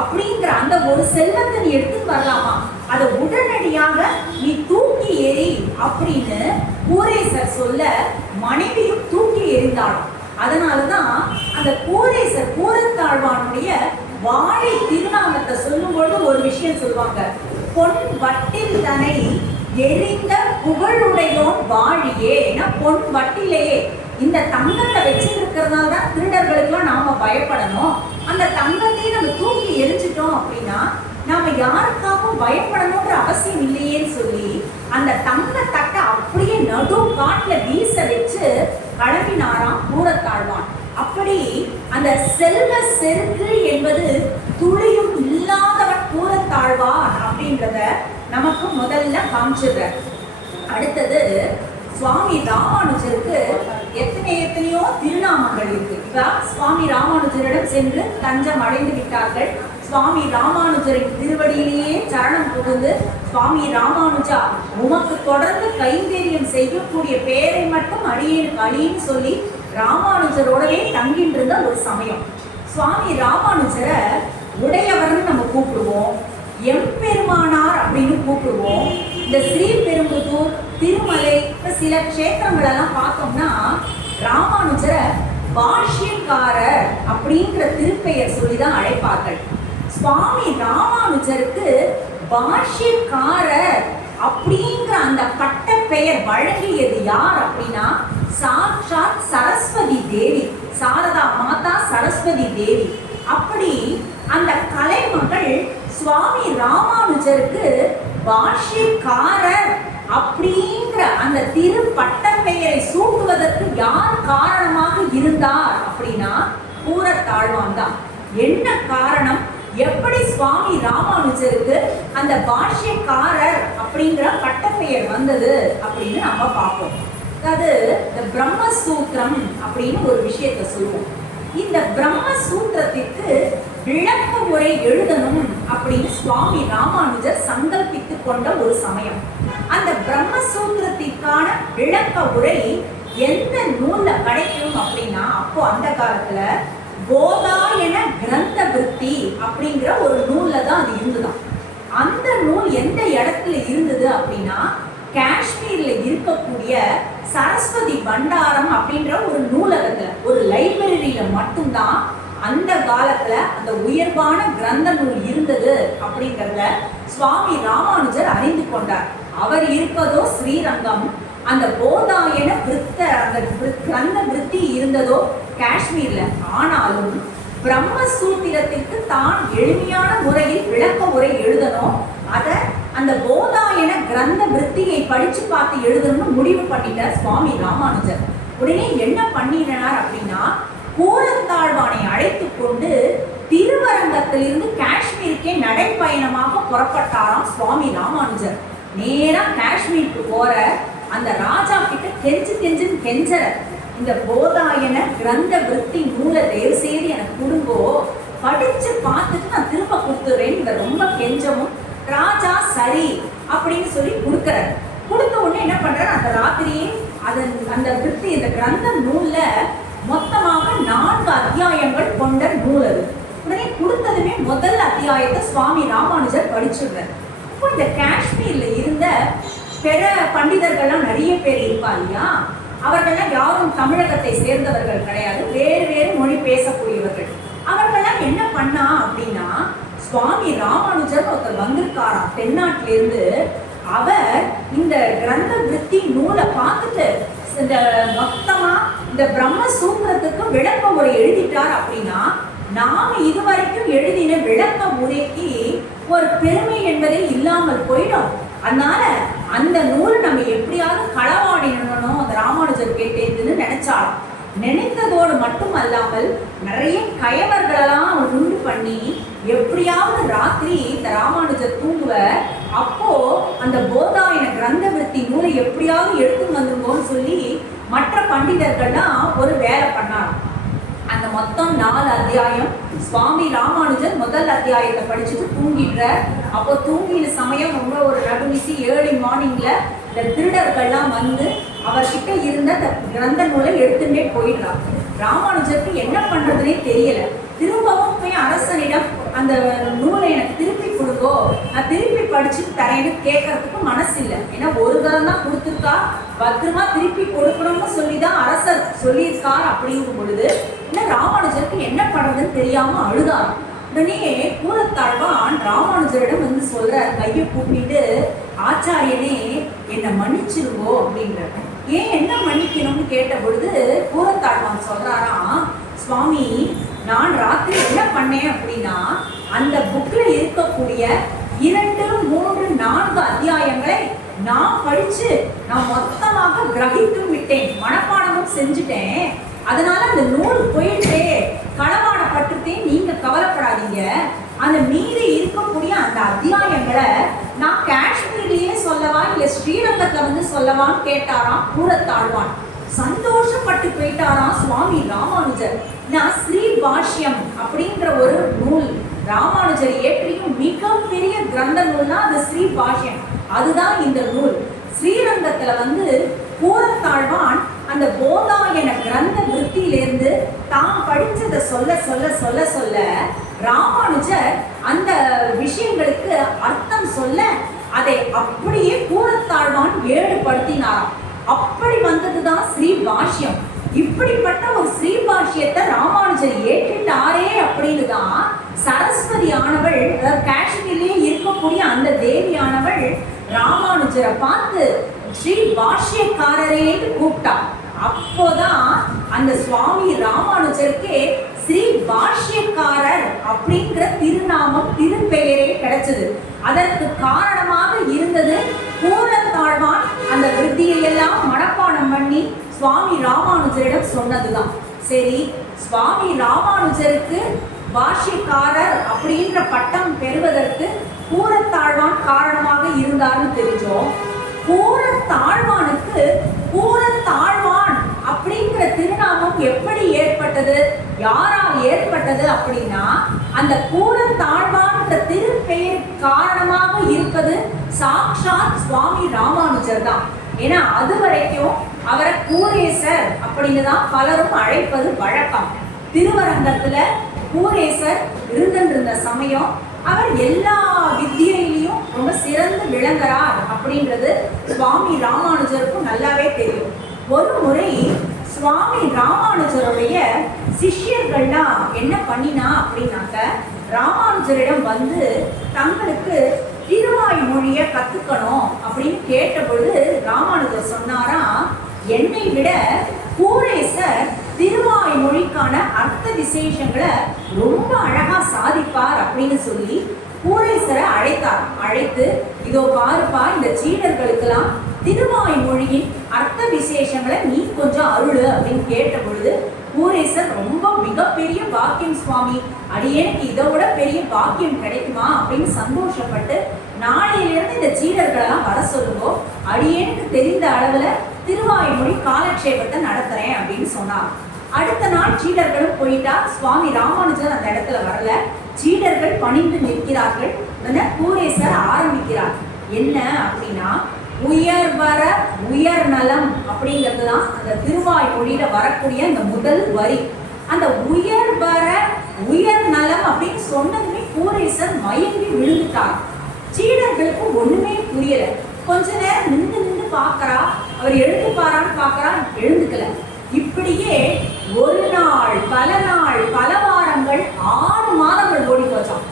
அப்படிங்கிற அந்த ஒரு செல்வத்தை நீ எடுத்து வரலாமா, அதை உடனடியாக நீ தூக்கி எறி அப்படின்னு பூரேசர் சொல்ல மனைவியும் தூக்கி எறிந்தாலும். அதனாலதான் அந்த பூரேசர் பூரத்தாழ்வானுடைய வாழை திருநாமத்தை சொல்லும் பொழுது ஒரு விஷயம் சொல்லுவாங்க, பொன் வட்டில் தனை எரிந்த புகழுடையோன் வாழியே. ஏன்னா பொன் வட்டிலேயே இந்த தங்கத்தை வச்சிருக்கிறதுனால தான் திருடர்களுக்கெல்லாம் நாம பயப்படணும். அந்த தங்கத்தை நம்ம தூக்கி எரிஞ்சிட்டோம் அப்படின்னா நாம யாருக்காகவும் பயப்படணும்ன்ற அவசியம் இல்லையேன்னு சொல்லி அந்த தங்க தட்டை அப்படியே நடு காட்டுல வீச வச்சு கிளம்பினாராம் பூரத்தாழ்வான். அப்படி அந்த செல்வ செருக்கு என்பது துளியும் இல்லாதவன் பூரத்தாழ்வான் அப்படின்றத நமக்கு முதல்ல காமிச்சிடுற. அடுத்தது சுவாமி ராமானுஜருக்கு எத்தனையோ திருநாமங்கள் இருக்கு. இப்ப சுவாமி ராமானுஜரிடம் சென்று தஞ்சம் அடைந்து விட்டார்கள். சுவாமி ராமானுஜரின் திருவடியிலேயே சரணம் புகுந்து, சுவாமி ராமானுஜா உமக்கு தொடர்ந்து கைங்கரியம் செய்யக்கூடிய பேரை மட்டும் அடியேனுக்கு அழின்னு சொல்லி ராமானுஜரோடவே தங்கிட்டு இருந்த ஒரு சமயம். சுவாமி ராமானுஜரை உடையவர்னு நம்ம கூப்பிடுவோம், எம்பெருமானார் அப்படின்னு கூப்பிடுவோம். இந்த ஸ்ரீபெரும்புதூர் திருமலை சில க்ஷேத்திரங்கள் எல்லாம் பார்த்தோம்னா ராமானுஜரை பாஷ்யக்காரர் அப்படிங்கிற திருப்பெயர் சொல்லிதான் அழைப்பார்கள். சுவாமி ராமானுஜருக்கு பாஷ்யக்காரர் அப்படிங்கிற அந்த பட்ட பெயர் வழங்கியது யார் அப்படின்னா சாட்சாத் சரஸ்வதி தேவி, சாரதா மாதா சரஸ்வதி தேவி. அப்படி அந்த கலைமகள் சுவாமி ராமானுஜருக்கு பாஷ்யக்காரர் அப்படிங்கிற அந்த திரு பட்ட பெயரை சூட்டுவதற்கு யார் காரணமாக இருந்தார் அப்படின்னா பூரத்தாழ்வான் தான். என்ன காரணம், எப்படி சுவாமி ராமானுஜருக்கு அந்த பாஷ்யக்காரர் அப்படிங்கிற பட்டப்பெயர் வந்தது அப்படின்னு நம்ம பார்ப்போம். அதாவது இந்த பிரம்மசூத்திரம் அப்படின்னு ஒரு விஷயத்தை சொல்லுவோம். இந்த பிரம்மசூத்திரத்திற்கு விளக்க உரை எழுதணும் அப்படின்னு சுவாமி ராமானுஜர் சங்கல்பித்து கொண்ட ஒரு சமயம். அந்த பிரம்மசூத்திரத்திற்கான விளக்க உரை எந்த நூல்ல கிடைக்கும் அப்படின்னா அப்போ அந்த காலத்துல கோதாயன கிரந்த விருத்தி அப்படிங்கிற ஒரு நூல்ல தான் அது இருந்துதான். அந்த நூல் எந்த இடத்துல இருந்தது அப்படின்னா காஷ்மீர்ல இருக்கக்கூடிய சரஸ்வதி பண்டாரம் அப்படின்ற ஒரு நூலகத்துல ஒரு லைப்ரரியில மட்டும்தான் அந்த காலத்துல அந்த உயர்வான கிரந்த நூல் இருந்தது அப்படிங்கிறத சுவாமி ராமானுஜர் அறிந்து கொண்டார். அவர் இருப்பதோ ஸ்ரீரங்கம், அந்த போதாயன விருத்த அந்த கிரந்த விருத்தி இருந்ததோ காஷ்மீர்ல. ஆனாலும் பிரம்மசூத்திரத்திற்கு தான் எளிமையான முறையில் விளக்க உரை எழுதணும், அதை அந்த போதாயன கிரந்த விருத்தியை படிச்சு பார்த்து எழுதணும்னு முடிவு பண்ணிட்டார் சுவாமி ராமானுஜர். உடனே என்ன பண்ணினார் அப்படின்னா, கூரத்தாழ்வானை அழைத்து கொண்டு திருவரங்கத்திலிருந்து காஷ்மீருக்கே நடைப்பயணமாக புறப்பட்டாராம் சுவாமி ராமானுஜர். நேரா காஷ்மீருக்கு போற அந்த ராஜா கிட்ட கெஞ்சுன்னு கெஞ்சற, இந்த போதாயன கிரந்த விருத்தி நூலை தயவு செய்து எனக்கு கொடுங்கோ, படிச்சு பார்த்துட்டு நான் திரும்ப கொடுத்துறேன். இந்த ரொம்ப கெஞ்சமும் ராஜா சரி அப்படின்னு சொல்லி கொடுக்கறாரு. கொடுத்த உடனே என்ன பண்றாரு, அந்த ராத்திரியே அந்த விருத்தி இந்த கிரந்த நூல்ல மொத்தமாக 4 அத்தியாயங்கள் கொண்ட நூல் அது. உடனே கொடுத்ததுமே முதல் அத்தியாயத்தை சுவாமி ராமானுஜர் படிச்சுடுறார். இப்போ இந்த காஷ்மீர்ல இருந்த பிற பண்டிதர்கள்லாம் நிறைய பேர் இருப்பா இல்லையா, அவர்கள்லாம் யாரும் தமிழகத்தை சேர்ந்தவர்கள் கிடையாது, வேறு வேறு மொழி பேசக்கூடியவர்கள். அவர்கள்லாம் என்ன பண்ணா அப்படின்னா, சுவாமி ராமானுஜர் ஒருத்தர் வந்திருக்காராம் தென்னாட்டிலிருந்து. அவர் இந்த கிரந்த விருத்தி நூலை பார்த்துட்டு இந்த மொத்தமா இந்த பிரம்மசூத்திரத்துக்கு விளக்க உரை எழுதிட்டார் அப்படின்னா, நாம இதுவரைக்கும் எழுதின விளக்க உரைக்கு ஒரு பெருமை என்பதே இல்லாமல் போயிடும். அதனால அந்த நூல் நம்ம எப்படியாவது களவாடினணும் அந்த ராமானுஜர் கேட்டேன்னு நினைச்சாலும். நினைத்ததோடு மட்டும் அல்லாமல் நிறைய கயவர்களெல்லாம் உண்டு பண்ணி எப்படியாவது ராத்திரி இந்த ராமானுஜர் தூங்குவ, அப்போ அந்த போதாயன கிரந்த விருத்தி நூலை எப்படியாவது எடுத்து வந்துருங்கோன்னு சொல்லி மற்ற பண்டிதர்கள்லாம் ஒரு வேலை பண்ணாங்க. அந்த மொத்தம் 4 அத்தியாயம் சுவாமி ராமானுஜர் முதல் அத்தியாயத்தை படிச்சுட்டு தூங்கிடுற. அப்போ தூங்கின சமயம் ரொம்ப ஒரு நடுநிசி ஏர்லி மார்னிங்ல இந்த திருடர்கள்லாம் வந்து அவர்கிட்ட இருந்த அந்த கிரந்த நூலை எடுத்துட்டே போயிடுறாங்க. ராமானுஜருக்கு என்ன பண்றதுன்னே தெரியல. திரும்பவும் போய் அரசனிடம் அந்த நூலை எனக்கு திருப்பி கொடுங்கோ, நான் திருப்பி படிச்சுட்டு தரேன்னு கேட்கறதுக்கு மனசு இல்லை. ஏன்னா ஒரு தரம் தான் கொடுத்துருக்கா, பத்திரமா திருப்பி கொடுக்கணும்னு சொல்லிதான் அரசர் சொல்லியிருக்கார். அப்படிங்கும் பொழுது இன்னும் ராமானுஜருக்கு என்ன பண்றதுன்னு தெரியாம அழுதார். உடனே கூரத்தாழ்வான் ராமானுஜரிடம் வந்து சொல்ற, கையை கூப்பிட்டு, ஆச்சாரியனே என்னை மன்னிச்சிருங்கோ அப்படின்ற. ஏன் என்ன மன்னிக்கணும்னு கேட்ட பொழுது கூரத்தாழ்வான் சொல்றாராம், சுவாமி நான் ராத்திரி என்ன பண்ணேன் அப்படின்னா, அந்த புக்ல இருக்கக்கூடிய 2, 3, 4 அத்தியாயங்களை நான் படிச்சு நான் மொத்தமாக கிரகித்தும் விட்டேன், மனப்பாடமும் செஞ்சுட்டேன். அதனால அந்த நூல் போயிட்டே களவாடப்பட்டுட்டேன், நீங்க கவலைப்படாதீங்க. அந்த மீறி இருக்கக்கூடிய அந்த அத்தியாயங்களை நான் காஷ்மீர்லயே சொல்லவா இல்ல ஸ்ரீரங்கத்துல வந்து சொல்லவான்னு கேட்டாராம் கூரத்தாழ்வான். சந்தோஷப்பட்டு போயிட்டாராம் சுவாமி ராமானுஜர். நான் ஸ்ரீ பாஷ்யம் அப்படிங்கிற ஒரு நூல் ராமானுஜர் இயற்றியும் மிகப்பெரிய கிரந்த நூல்னா அது ஸ்ரீ பாஷ்யம். அதுதான் இந்த நூல். ஸ்ரீரங்கத்துல வந்து கூரத்தாழ்வான் அந்த போதாயன கிரந்த விருத்தியிலிருந்து தான் படிச்சதை சொல்ல சொல்ல சொல்ல சொல்ல ராமானுஜர் அந்த விஷயங்களுக்கு அர்த்தம் சொல்ல அதை அப்படியே கூரத்தாழ்வான் ஏடுபடுத்தினாராம். அப்படி வந்ததுதான் ஸ்ரீ பாஷ்யம். இப்படிப்பட்ட ஒரு ஸ்ரீ பாஷ்யத்தை ராமானுஜர் ஏற்றிட்டாரே அப்படின்னு தான் சரஸ்வதி ஆனவள், காஷ்மீர்லயே இருக்கக்கூடிய அந்த தேவியானவள் ராமானுஜரை பார்த்து ஸ்ரீ பாஷ்யக்காரரேன்னு கூப்பிட்டா. அப்போதான் அந்த சுவாமி ராமானுஜருக்கே ஸ்ரீ பாஷ்யக்காரர் அப்படிங்கிற திருநாமம் திருப்பெயரே கிடைச்சது. அதற்கு காரணமாக இருந்தது கூரத்தாழ்வான் அந்த விருத்தியை எல்லாம் மனப்பாடம் பண்ணி சுவாமி ராமானுஜரிடம் சொன்னதுதான். சரி, சுவாமி ராமானுஜருக்கு பாஷ்யக்காரர் அப்படின்ற பட்டம் பெறுவதற்கு கூரத்தாழ்வான் காரணமாக இருந்தார்னு தெரிஞ்சோம். கூரத்தாழ்வானுக்கு கூரத்தாழ்வான் அப்படிங்கிற திருநாமம் எப்படி ஏற்பட்டது, யாரால் ஏற்பட்டது அப்படின்னா, அந்த கூரத்தாழ்வான்ற திருப்பெயர் காரணமாக இருப்பது சாக்ஷாத் சுவாமி ராமானுஜர் தான். ஏன்னா அது வரைக்கும் அவரை கூரேசர் அப்படின்னு தான் பலரும் அழைப்பது வழக்கம். திருவரங்கத்துல கூரேசர் இருந்த சமயம் அவர் எல்லா வித்தியிலையும் ரொம்ப சிறந்து விளங்குறார் அப்படின்றது சுவாமி ராமானுஜருக்கும் நல்லாவே தெரியும். ஒரு முறை சுவாமி ராமானுஜருடைய சிஷ்யர்கள்லாம் என்ன பண்ணினா அப்படின்னாக்க, ராமானுஜரிடம் வந்து தங்களுக்கு திருவாய்மொழி மொழியை கத்துக்கணும் அப்படின்னு கேட்ட பொழுது ராமானுஜர் சொன்னாராம், என்னை விட கூரேசர் திருவாய்மொழிக்கான அர்த்த விசேஷங்களை ரொம்ப அழகா சாதிப்பார் அப்படின்னு சொல்லி கூரேசரை அழைத்தார். அழைத்து, இதோ பாருப்பா, இந்த சீடர்களுக்கெல்லாம் திருவாய்மொழியின் அர்த்த விசேஷங்களை நீ கொஞ்சம் அருளு அப்படின்னு கேட்ட பொழுது கூரேசர் ரொம்ப மிகப்பெரிய பாக்கியம் சுவாமி, அடியேனுக்கு இதை விட பெரிய பாக்கியம் கிடைக்குமா அப்படின்னு சந்தோஷப்பட்டு, நாளையிலிருந்து இந்த சீடர்களெல்லாம் வர சொல்லுங்கோ, அடியேனுக்கு தெரிந்த அளவுல திருவாய்மொழி காலக்ஷேபத்தை நடத்துறேன் அப்படின்னு சொன்னார். அடுத்த நாள் சீடர்களும் போயிட்டா. சுவாமி ராமானுஜர் அந்த இடத்துல வரல. சீடர்கள் பணிந்து நிற்கிறார்கள். கூரேசர் ஆரம்பிக்கிறார். என்ன அப்படின்னா, உயர்வர உயர் நலம் அப்படிங்கிறது தான் அந்த திருவாய்மொழியில வரக்கூடிய அந்த முதல் வரி. அந்த உயர்வர உயர் நலம் அப்படின்னு சொன்னதுமே கூரேசர் மயங்கி விழுந்துட்டார். சீடர்களுக்கு ஒண்ணுமே புரியல. கொஞ்ச நேரம் நின்று பாக்குறா, அவர் எழுந்துப்பாரான்னு பாக்குறா, எழுந்துக்கல. இப்படியே ஒரு நாள், பல நாள், பல வாரங்கள், 6 மாதங்கள் ஓடி போச்சான்.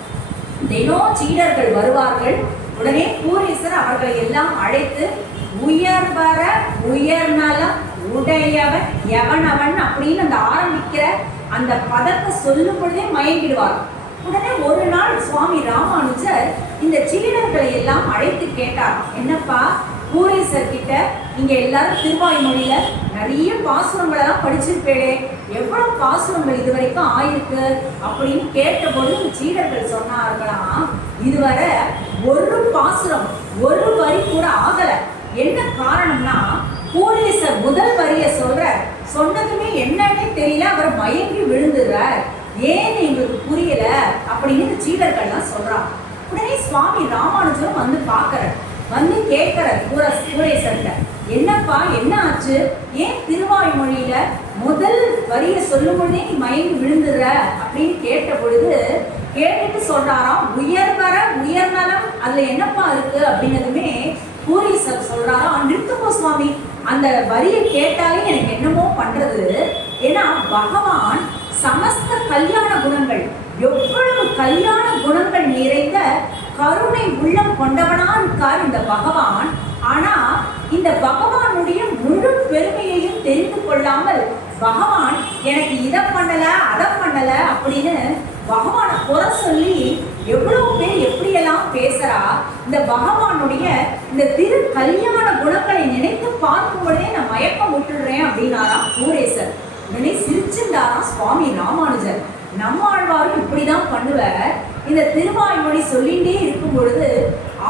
தினம் சீடர்கள் வருவார்கள். உடனே கூரேசர் அவர்களை எல்லாம் அழைத்து, உயர்வர உயர்நலம் உடையவன் எவனவன் அப்படின்னு அந்த ஆரம்பிக்கிற அந்த பதத்தை சொல்லும் பொழுதே மயங்கிடுவார். உடனே ஒரு நாள் சுவாமி ராமானுஜர் இந்த சீடர்களை எல்லாம் அழைத்து கேட்டார், என்னப்பா கூரேசர் கிட்ட நீங்க எல்லாரும் திருவாய்மொழியில நிறைய பாசுரங்களெல்லாம் படிச்சிருப்பேளே, எவ்வளவு பாசுரங்கள் இதுவரைக்கும் ஆயிருக்கு அப்படின்னு கேட்டபொழுது சீடர்கள் சொன்னார்களாம், இதுவரை ஒரு பாசுரம் ஒரு வரி கூட ஆகல. என்ன காரணம்னா, கூரேசர் முதல் வரிய சொன்னதுமே என்னன்னே தெரியல, அவர் மயங்கி விழுந்துறார், ஏன்னு எங்களுக்கு புரியல அப்படின்னு சீடர்கள்லாம் சொல்றாங்க. உடனே சுவாமி ராமானுஜரும் வந்து பார்க்கிறார். வந்து கேட்கிறார் கூரேசர்கிட்ட, என்னப்பா என்ன ஆச்சு, ஏன் திருவாய்மொழியில முதல் வரிய சொல்லும் பொழுதே நீ மயங்கி விழுந்துற அப்படின்னு கேட்ட பொழுது கேட்டுட்டு சொல்றாராம், உயர்வர உயர்நலம் அதுல என்னப்பா இருக்கு அப்படின்னதுமே கூரேசர் சொல்றாராம், நிறுத்துப்போ சுவாமி, அந்த வரியை கேட்டாலே எனக்கு என்னமோ பண்றது. ஏன்னா பகவான் சமஸ்த கல்யாண குணங்கள், எவ்வளவு கல்யாண குணங்கள் நிறைந்த கருணை உள்ளம் கொண்டவனா இருக்கார் இந்த பகவான். ஆனா இந்த பகவானுடைய முழு பெருமையையும் தெரிந்து கொள்ளாமல் பகவான் எனக்கு இதை பண்ணல அதை பண்ணல அப்படின்னு பகவானை குறை சொல்லி எவ்வளவு பேர் எப்படியெல்லாம் பேசுறா. இந்த பகவானுடைய இந்த திரு கல்யாண குணங்களை நினைத்து பார்க்கும் பொழுதே நான் மயக்கம் விட்டுடுறேன் அப்படின்னாராம் கூரேசர். உடனே சிரிச்சுட்டாராம் சுவாமி ராமானுஜர். நம்மாழ்வாரும் இப்படிதான் பண்ணுவார். இந்த திருவாய்மொழி சொல்லிட்டே இருக்கும் பொழுது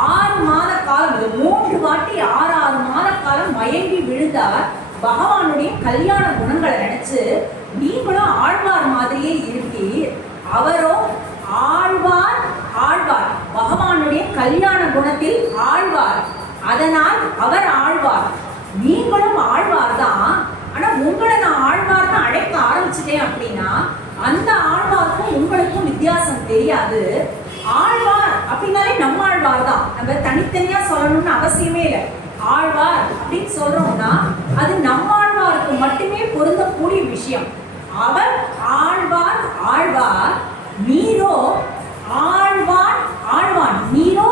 6 மாத காலம், 3 வாட்டி 6 மாத காலம் மயங்கி விழுந்தார். பகவானுடைய கல்யாண குணங்களை நினைச்சு, நீங்களும் ஆழ்வார் மாதிரியே இருக்கீர், அவரோ ஆழ்வார் ஆழ்வார், பகவானுடைய கல்யாண குணத்தில் ஆழ்வார், அதனால் அவர் ஆழ்வார், நீங்களும் ஆழ்வார் தான். ஆனா உங்களை நான் ஆழ்வார்னு அழைக்க ஆரம்பிச்சுட்டேன் அப்படின்னா அந்த ஆழ்வாருக்கும் உங்களுக்கும் வித்தியாசம் தெரியாது. ஆழ்வார் அப்படின்னாலே நம்ம ஆழ்வார் தான், நம்ம தனித்தனியா சொல்லணும்னு அவசியமே இல்லை. ஆழ்வார் அப்படின்னு சொல்றோம்னா அது நம்ம ஆழ்வாருக்கு மட்டுமே பொருந்தக்கூடிய விஷயம். அவர் ஆழ்வார் ஆழ்வார், நீரோ ஆழ்வார் ஆழ்வான், நீரோ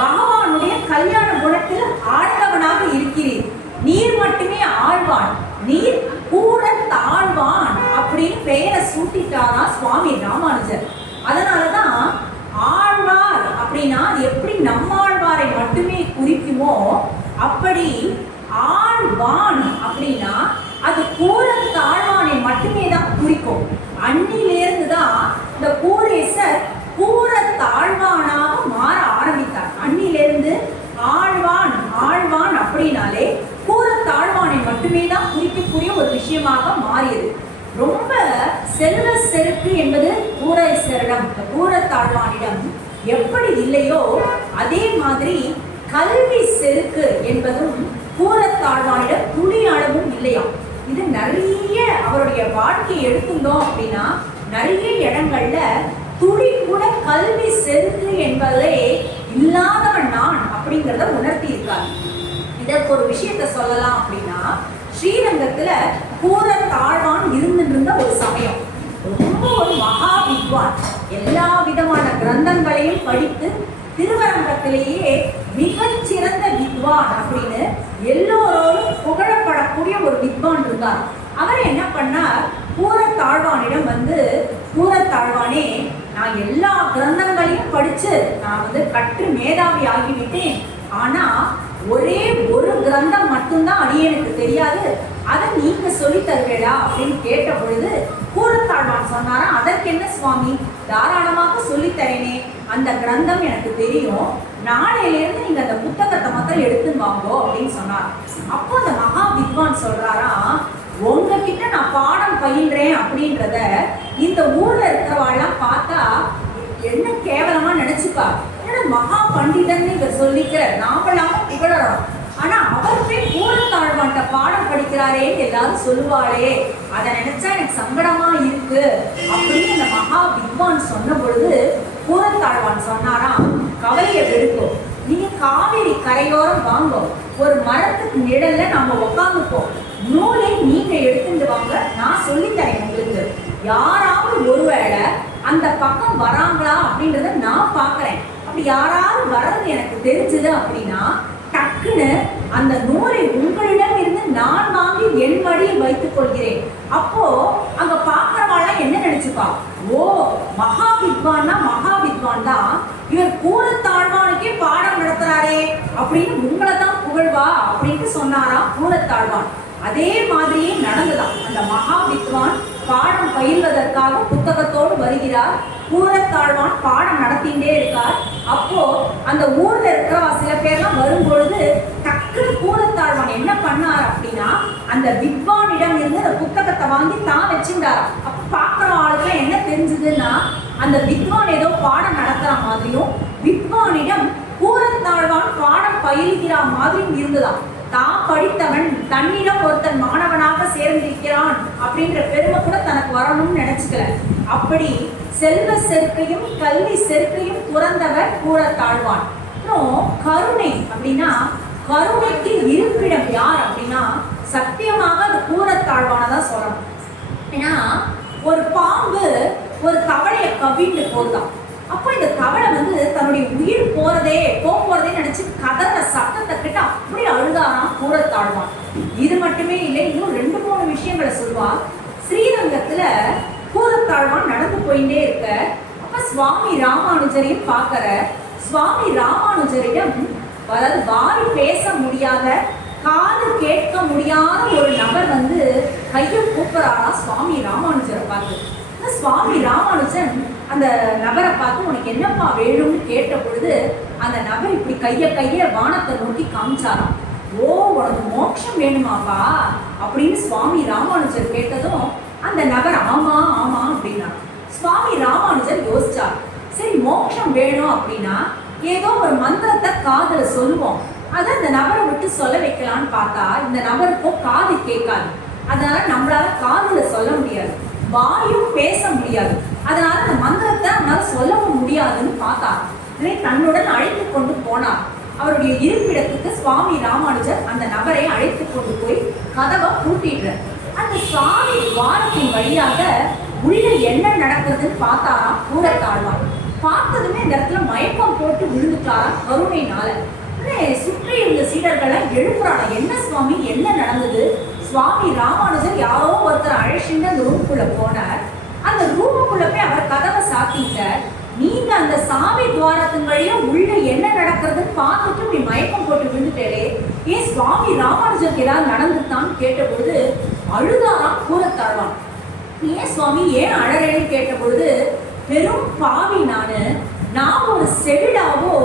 பகவானுடைய கல்யாண குணத்தில் ஆழ்ந்தவனாக இருக்கிறீர். நீர் மட்டுமே ஆழ்வான், நீர் கூரத்தாழ்வான் அப்படின்னு பெயரை சூட்டிட்டாரா சுவாமி ராமானுஜர். அதனாலதான் ஆழ்வார் அப்படின்னா எப்படி நம்மாழ்வாரை மட்டுமே குறிக்குமோ அப்படி ஆழ்வான் அப்படின்னா அது கூரத்தாழ்வானை மட்டுமே தான் குறிக்கும். அன்னிலிருந்து தான் இந்த கூரேசர் கூரத்தாழ்வானாக மாற ஆரம்பித்தார். அன்னிலிருந்து ஆழ்வான் ஆழ்வான் அப்படின்னாலே கூரத்தாழ்வானை மட்டுமே தான் குறிக்கக்கூடிய ஒரு விஷயமாக மாறியது. ரொம்ப செல்வ செருக்கு என்பது கூரேசரிடம், கூரத்தாழ்வானிடம் எப்படி இல்லையோ அதே மாதிரி கல்வி செருக்கு என்பதும் கூரத்தாழ்வானிடம் துளி அளவும் இல்லையாம். இது நிறைய அவருடைய வாழ்க்கையை எடுத்துட்டோம் அப்படின்னா நிறைய இடங்கள்ல துளி கூட கல்வி செருக்கு என்பதே இல்லாதவன் நான் அப்படிங்கிறத உணர்த்தி இருக்காரு. இதற்கு ஒரு விஷயத்த சொல்லலாம் அப்படின்னா, ஸ்ரீரங்கத்துல கூரத்தாழ்வான் இருந்த ஒரு சமயம், ரொம்ப ஒரு மகா வித்வான், எல்லா விதமான கிரந்தங்களையும் படித்து திருவரங்கத்திலேயே மிகச்சிறந்த வித்வான் அப்படின்னு எல்லோரோடும் புகழப்படக்கூடிய ஒரு வித்வான் இருந்தார். அவர் என்ன பண்ணார், கூரத்தாழ்வானிடம் வந்து, கூரத்தாழ்வானே, நான் எல்லா கிரந்தங்களையும் படிச்சு நான் வந்து கற்று மேதாவி ஆகிவிட்டேன். ஆனா ஒரே ஒரு கிரந்தம் மட்டும்தான் அடியனுக்கு தெரியாது, அதை நீங்க சொல்லி தருவேடா அப்படின்னு கேட்ட பொழுது கூரத்தாழ்வான் சொன்னாரா, அதற்கு என்ன சுவாமி, தாராளமாக சொல்லி தரேனே, அந்த கிரந்தம் எனக்கு தெரியும், நாளையிலிருந்து நீங்க அந்த புத்தகத்தை மாத்திரம் எடுத்துன்னு வாங்கோ அப்படின்னு சொன்னார். அப்போ அந்த மகா வித்வான் சொல்றாரா, உங்ககிட்ட நான் பாடம் பயின்றேன் அப்படின்றத இந்த ஊர்ல இருக்கிறவாள்லாம் பார்த்தா என்ன கேவலமா நினைச்சுப்பா, ஏன்னா மகா பண்டிதன் இவர் சொல்லிக்கிற நாமளாம புகழறோம், ஆனா அவர் போய் கூரத்தாழ்வான்ட்ட பாடம் படிக்கிறாரேன்னு எல்லாரும் சொல்லுவாளே, அதை நினைச்சா எனக்கு சங்கடமா இருக்கு அப்படின்னு அந்த மகா வித்வான் சொன்ன பொழுது கூரத்தாழ்வான் சொன்னாராம், கவலையை வெறுக்கும், நீங்க காவேரி கரையோரம் வாங்கோ, ஒரு மரத்துக்கு நிழல்ல நாம உட்காந்துப்போம், நூலை நீங்க எடுத்துட்டு வாங்க, நான் சொல்லித்தரேன் உங்களுக்கு, யாராவது ஒருவேளை அந்த பக்கம் வராங்களா அப்படின்றத நான் பாக்குறேன், அப்படி யாராவது வர்றது எனக்கு தெரிஞ்சது அப்படின்னா டக்குன்னு அந்த நூலை உங்களிடம் இருந்து நான் வாங்கி என் வழியில் வைத்துக் கொள்கிறேன். அப்போ அங்க பாக்குறவாள் என்ன நினைச்சுப்பா, ஓ மகா வித்வான்னா மகா வித்வான் தான், இவர் கூரத்தாழ்வானுக்கே பாடம் நடத்துறாரே அப்படின்னு உங்களை தான் புகழ்வா அப்படின்ட்டு சொன்னாராம் கூரத்தாழ்வான். அதே மாதிரியே நடந்ததாம். அந்த மகா வித்வான் பாடம் பயில்வதற்காக புத்தகத்தோடு வருகிறார். கூரத்தாழ்வான் பாடம் நடத்திட்டே இருக்கார். அப்போ அந்த ஊர்ல இருக்கிற சில பேர்லாம் வரும்பொழுது டக்குனு கூரத்தாழ்வான் என்ன பண்ணார் அப்படின்னா, அந்த வித்வானிடம் இருந்து அந்த புத்தகத்தை வாங்கி தான் வச்சுட்டார். அப்ப பாக்குற ஆளுக்கு என்ன தெரிஞ்சதுன்னா, அந்த வித்வான் ஏதோ பாடம் நடத்துற மாதிரியும் வித்வானிடம் கூரத்தாழ்வான் பாடம் பயில்கிற மாதிரியும் இருந்ததாம். தான் படித்தவன் தன்னிடம் ஒருத்தன் மாணவனாக சேர்ந்திருக்கிறான் அப்படின்ற பெருமை கூட தனக்கு வரணும்னு நினைச்சுக்கல. அப்படி செல்வ செருக்கையும் கல்வி செருக்கையும் துறந்தவர் கூரத்தாழ்வான். அப்புறம் கருணை அப்படின்னா, கருணைக்கு இருப்பிடம் யார் அப்படின்னா சத்தியமாக அது கூரத்தாழ்வான தான் சொல்லணும். ஏன்னா ஒரு பாம்பு ஒரு தவளையை கவிட்டு போதுதான். அப்போ இந்த தவளை வந்து தன்னுடைய உயிர் போறதே நினைச்சு கதற சத்தத்தை கிட்ட அப்படி அழுதாராம் கூரத்தாழ்வான். இது மட்டுமே இல்லை, இன்னும் 2-3 விஷயங்களை சொல்வார். ஸ்ரீரங்கத்துல கூரத்தாழ்வான் நடந்து போயிட்டே இருக்க, அப்ப சுவாமி ராமானுஜரையும் பார்க்கிற. சுவாமி ராமானுஜரிடம், அதாவது வாய் பேச முடியாத, காது கேட்க முடியாத ஒரு நபர் வந்து கையை கூப்பிடுறாரா சுவாமி ராமானுஜரை பார்த்து. சுவாமி ராமானுஜன் அந்த நபரை பார்த்து, உனக்கு என்னப்பா வேணும்னு கேட்ட பொழுது அந்த நபர் இப்படி கைய வானத்தை நோக்கி காமிச்சாராம். ஓ உனக்கு மோட்சம் வேணுமாப்பா அப்படின்னு சுவாமி ராமானுஜர் கேட்டதும் அந்த நபர் ஆமா ஆமா அப்படின்னா. சுவாமி ராமானுஜர் யோசிச்சார், சரி மோட்சம் வேணும் அப்படின்னா ஏதோ ஒரு மந்திரத்தை காதுல சொல்லுவோம், அதை அந்த நபரை விட்டு சொல்ல வைக்கலான்னு பார்த்தா இந்த நபருக்கும் காது கேட்காது, அதனால நம்மளால காதுல சொல்ல முடியாது, வாயும் பேச முடியாது, அதனால அந்த மந்திரத்தை அவனால சொல்லவும் முடியாதுன்னு பார்த்தார். இதை தன்னுடன் அழைத்து கொண்டு போனார். அவருடைய இருப்பிடத்துக்கு சுவாமி ராமானுஜர் அந்த நபரை அழைத்து கொண்டு போய் கதவை பூட்டிடுறார். அந்த சுவாமி துவாரத்தின் வழியாக உள்ள என்ன நடக்குதுன்னு பார்த்தாராம் கூரத்தாழ்வான். பார்த்ததுமே இந்த இடத்துல மயக்கம் போட்டு விழுந்துட்டாராம் கருணையினால. சுற்றி இருந்த சீடர்களை எழுப்புறாங்க, என்ன சுவாமி என்ன நடந்தது? சுவாமி ராமானுஜர் யாரோ ஒருத்தர் அழைச்சிட்டு அந்த ரூமுக்குள்ள போனார். அந்த ரூமுக்குள்ள போய் அவர் கதவை சாத்திட்டார். நீங்க அந்த சாமி துவாரத்தின் வழியா உள்ள என்ன நடக்கிறதுன்னு பார்த்துட்டு இப்படி மயக்கம் போட்டு விழுந்துட்டே, ஏன் சுவாமி ராமானுஜருக்கு ஏதாவது நடந்துட்டான்னு கேட்ட பொழுது அழுதாராம் கூரத்தாழ்வான். ஏன் சுவாமி ஏன் அழறேன்னு கேட்ட பொழுது, பெரும் பாவி நான் ஒரு செவிடாவோ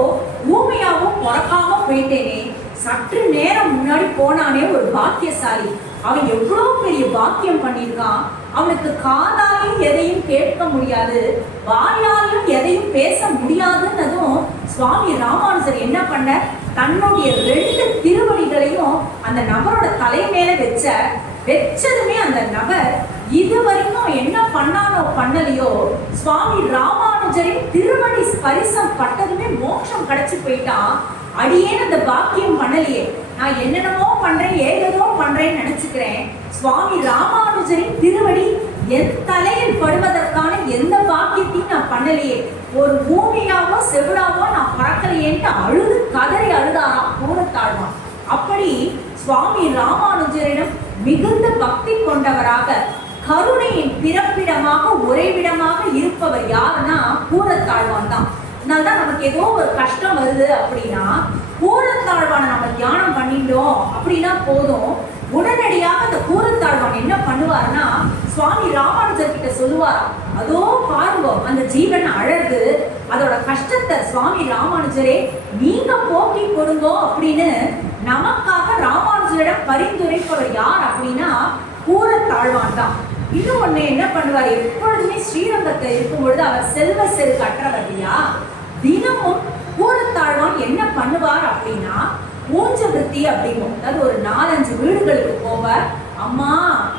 ஊமையாவோ பிறக்காம போயிட்டேனே, சற்று நேரம் முன்னாடி போனானே ஒரு பாக்கியசாலி, அவன் எவ்வளவு பெரிய பாக்கியம் பண்ணியிருக்கான், அவனுக்கு காதாலையும் எதையும் கேட்க முடியாது, வாயாலையும் எதையும் பேச முடியாதுன்னதும் சுவாமி ராமானுஜர் என்ன பண்ண, தன்னுடைய 2 திருவடிகளையும் அந்த நபரோட தலை மேல வச்சதுமே அந்த நபர் இது வரைக்கும் என்ன பண்ணானோ பண்ணலையோ சுவாமி ராமானுஜரின் திருவடி ஸ்பரிசம் பட்டதுமே மோட்சம் கிடைச்சு போயிட்டான். அடியேன் அந்த பாக்கியம் பண்ணலையே, நான் என்னென்னமோ பண்றேன் ஏதோ பண்றேன்னு நினைச்சுக்கிறேன், சுவாமி ராமானுஜரின் திருவடி என் தலையில் படுவதற்கான எந்த பாக்கியத்தையும் நான் பண்ணலையே, ஒரு பூமியாவோ செவிடாவோ நான் பறக்கலையேன்ட்டு கதறி சுவாமி ராமானுஜரிடம் மிகுந்த பக்தி கொண்டவராக, கருணையின் பிறப்பிடமாக உறைவிடமாக இருப்பவர் யாருன்னா கூரத்தாழ்வான் தான். அதனால்தான் நமக்கு ஏதோ ஒரு கஷ்டம் வருது அப்படின்னா கூரத்தாழ்வானை நம்ம தியானம் பண்ணிட்டோம் அப்படின்னா போதும், உடனடியாக அந்த கூரத்தாழ்வான் என்ன பண்ணுவார்னா சுவாமி ராமானுஜர் கிட்ட சொல்லுவாராம், அதோ பாருங்க அந்த ஜீவன் அழகு, அதோட கஷ்டத்தை சுவாமி ராமானுஜரே நீங்க போக்கி கொடுங்க அப்படின்னு நமக்காக ராமானுஜரிடம் பரிந்துரைப்பவர் யார் அப்படின்னா கூரத்தாழ்வான் தான். இன்னும் ஒண்ணு என்ன பண்ணுவார், எப்பொழுதுமே ஸ்ரீரங்கத்தை இருக்கும் பொழுது அவர் செல்வ செருக்கு அற்றவர் இல்லையா, தினமும் கூரத்தாழ்வான் என்ன பண்ணுவார் அப்படின்னா ஊஞ்ச விருத்தி அப்படிங்கும், அதாவது ஒரு 4-5 வீடுகளுக்கு போவார், அம்மா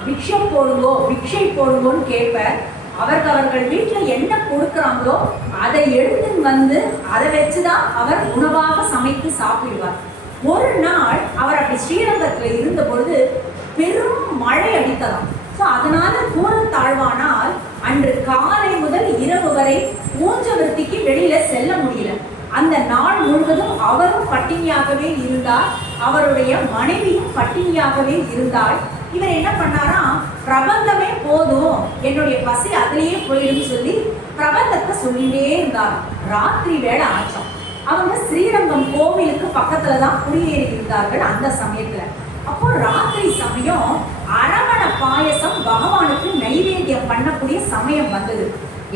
பிக்ஷை போடுங்கோ பிக்ஷை போடுங்கோன்னு கேட்பார். அவர்கள் வீட்டுல என்ன கொடுக்குறாங்களோ அதை எடுத்து வந்து அதை வச்சுதான் அவர் உணவாக சமைத்து சாப்பிடுவார். ஒரு நாள் அவர் அப்படி ஸ்ரீரங்கத்துல இருந்த பொழுது பெரும் மழை அடித்ததாம். ஸோ அதனால கூரத்தாழ்வானால் அன்று காலை முதல் இரவு வரை ஊஞ்ச விருத்திக்கு வெளியில செல்ல முடியல. அந்த நாள் முழுவதும் அவரும் பட்டினியாகவே இருந்தார், அவருடைய மனைவியும் பட்டினியாகவே இருந்தாள். இவர் என்ன பண்ணாரா, பிரபந்தமே போதும் என்னுடைய பசி அதிலேயே போயிடும் சொல்லி பிரபந்தத்தை சொல்லிட்டே இருந்தார். ராத்திரி வேளை ஆச்சோம். அவங்க ஸ்ரீரங்கம் கோவிலுக்கு பக்கத்துலதான் குடியேறி இருந்தார்கள் அந்த சமயத்துல. அப்போ ராத்திரி சமயம் அரவண பாயசம் பகவானுக்கு நைவேத்தியம் பண்ணக்கூடிய சமயம் வந்தது.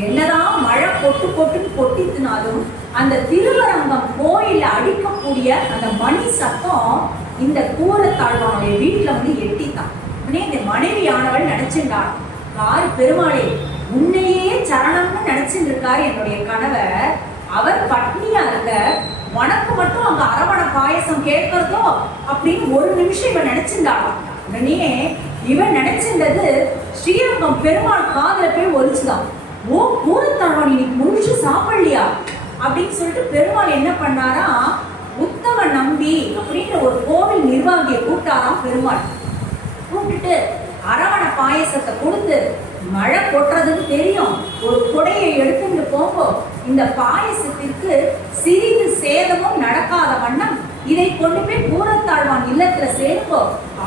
என்னதான் மழை பொட்டு பொட்டுன்னு கொட்டித்தினாலும் அந்த திருவரங்கம் கோயில அடிக்கக்கூடிய அந்த மணி சத்தம் இந்த கூரத்தாழ்வானுடைய வீட்டுல வந்து எட்டித்தான். இந்த மனைவியானவள் நினைச்சுட்டாள், யாரு பெருமாளே உன்னையே சரணம்னு நினைச்சுட்டு இருக்காரு என்னுடைய கணவர், அவர் பட்னியா இருக்க உனக்கு மட்டும் அங்க அரவண பாயசம் கேட்கறதோ அப்படின்னு ஒரு நிமிஷம் இவன் நினைச்சுட்டாளாம். உடனே இவன் நினைச்சிருந்தது ஸ்ரீரங்கம் பெருமாள் காதுல போய் ஒலிச்சுதான், ஓ கூரத்தாழ்வான் இன்னைக்கு முழுச்சு சாப்பிடலையா அப்படின்னு சொல்லிட்டு பெருமாள் என்ன பண்ணாரா, உத்தம நம்பி அப்படின்ற ஒரு கோவில் நிர்வாகியை கூப்பிட்டாராம் பெருமாள். கூப்பிட்டுட்டு அரவண பாயசத்தை கொடுத்து, மழை கொட்டுறதுன்னு தெரியும், ஒரு கொடையை எடுத்துட்டு போங்கோ, இந்த பாயசத்திற்கு சிறிது சேதமும் நடக்காத வண்ணம் இதை கொண்டு போய் கூரத்தாழ்வான் இல்லத்துல சேர்ப்போ,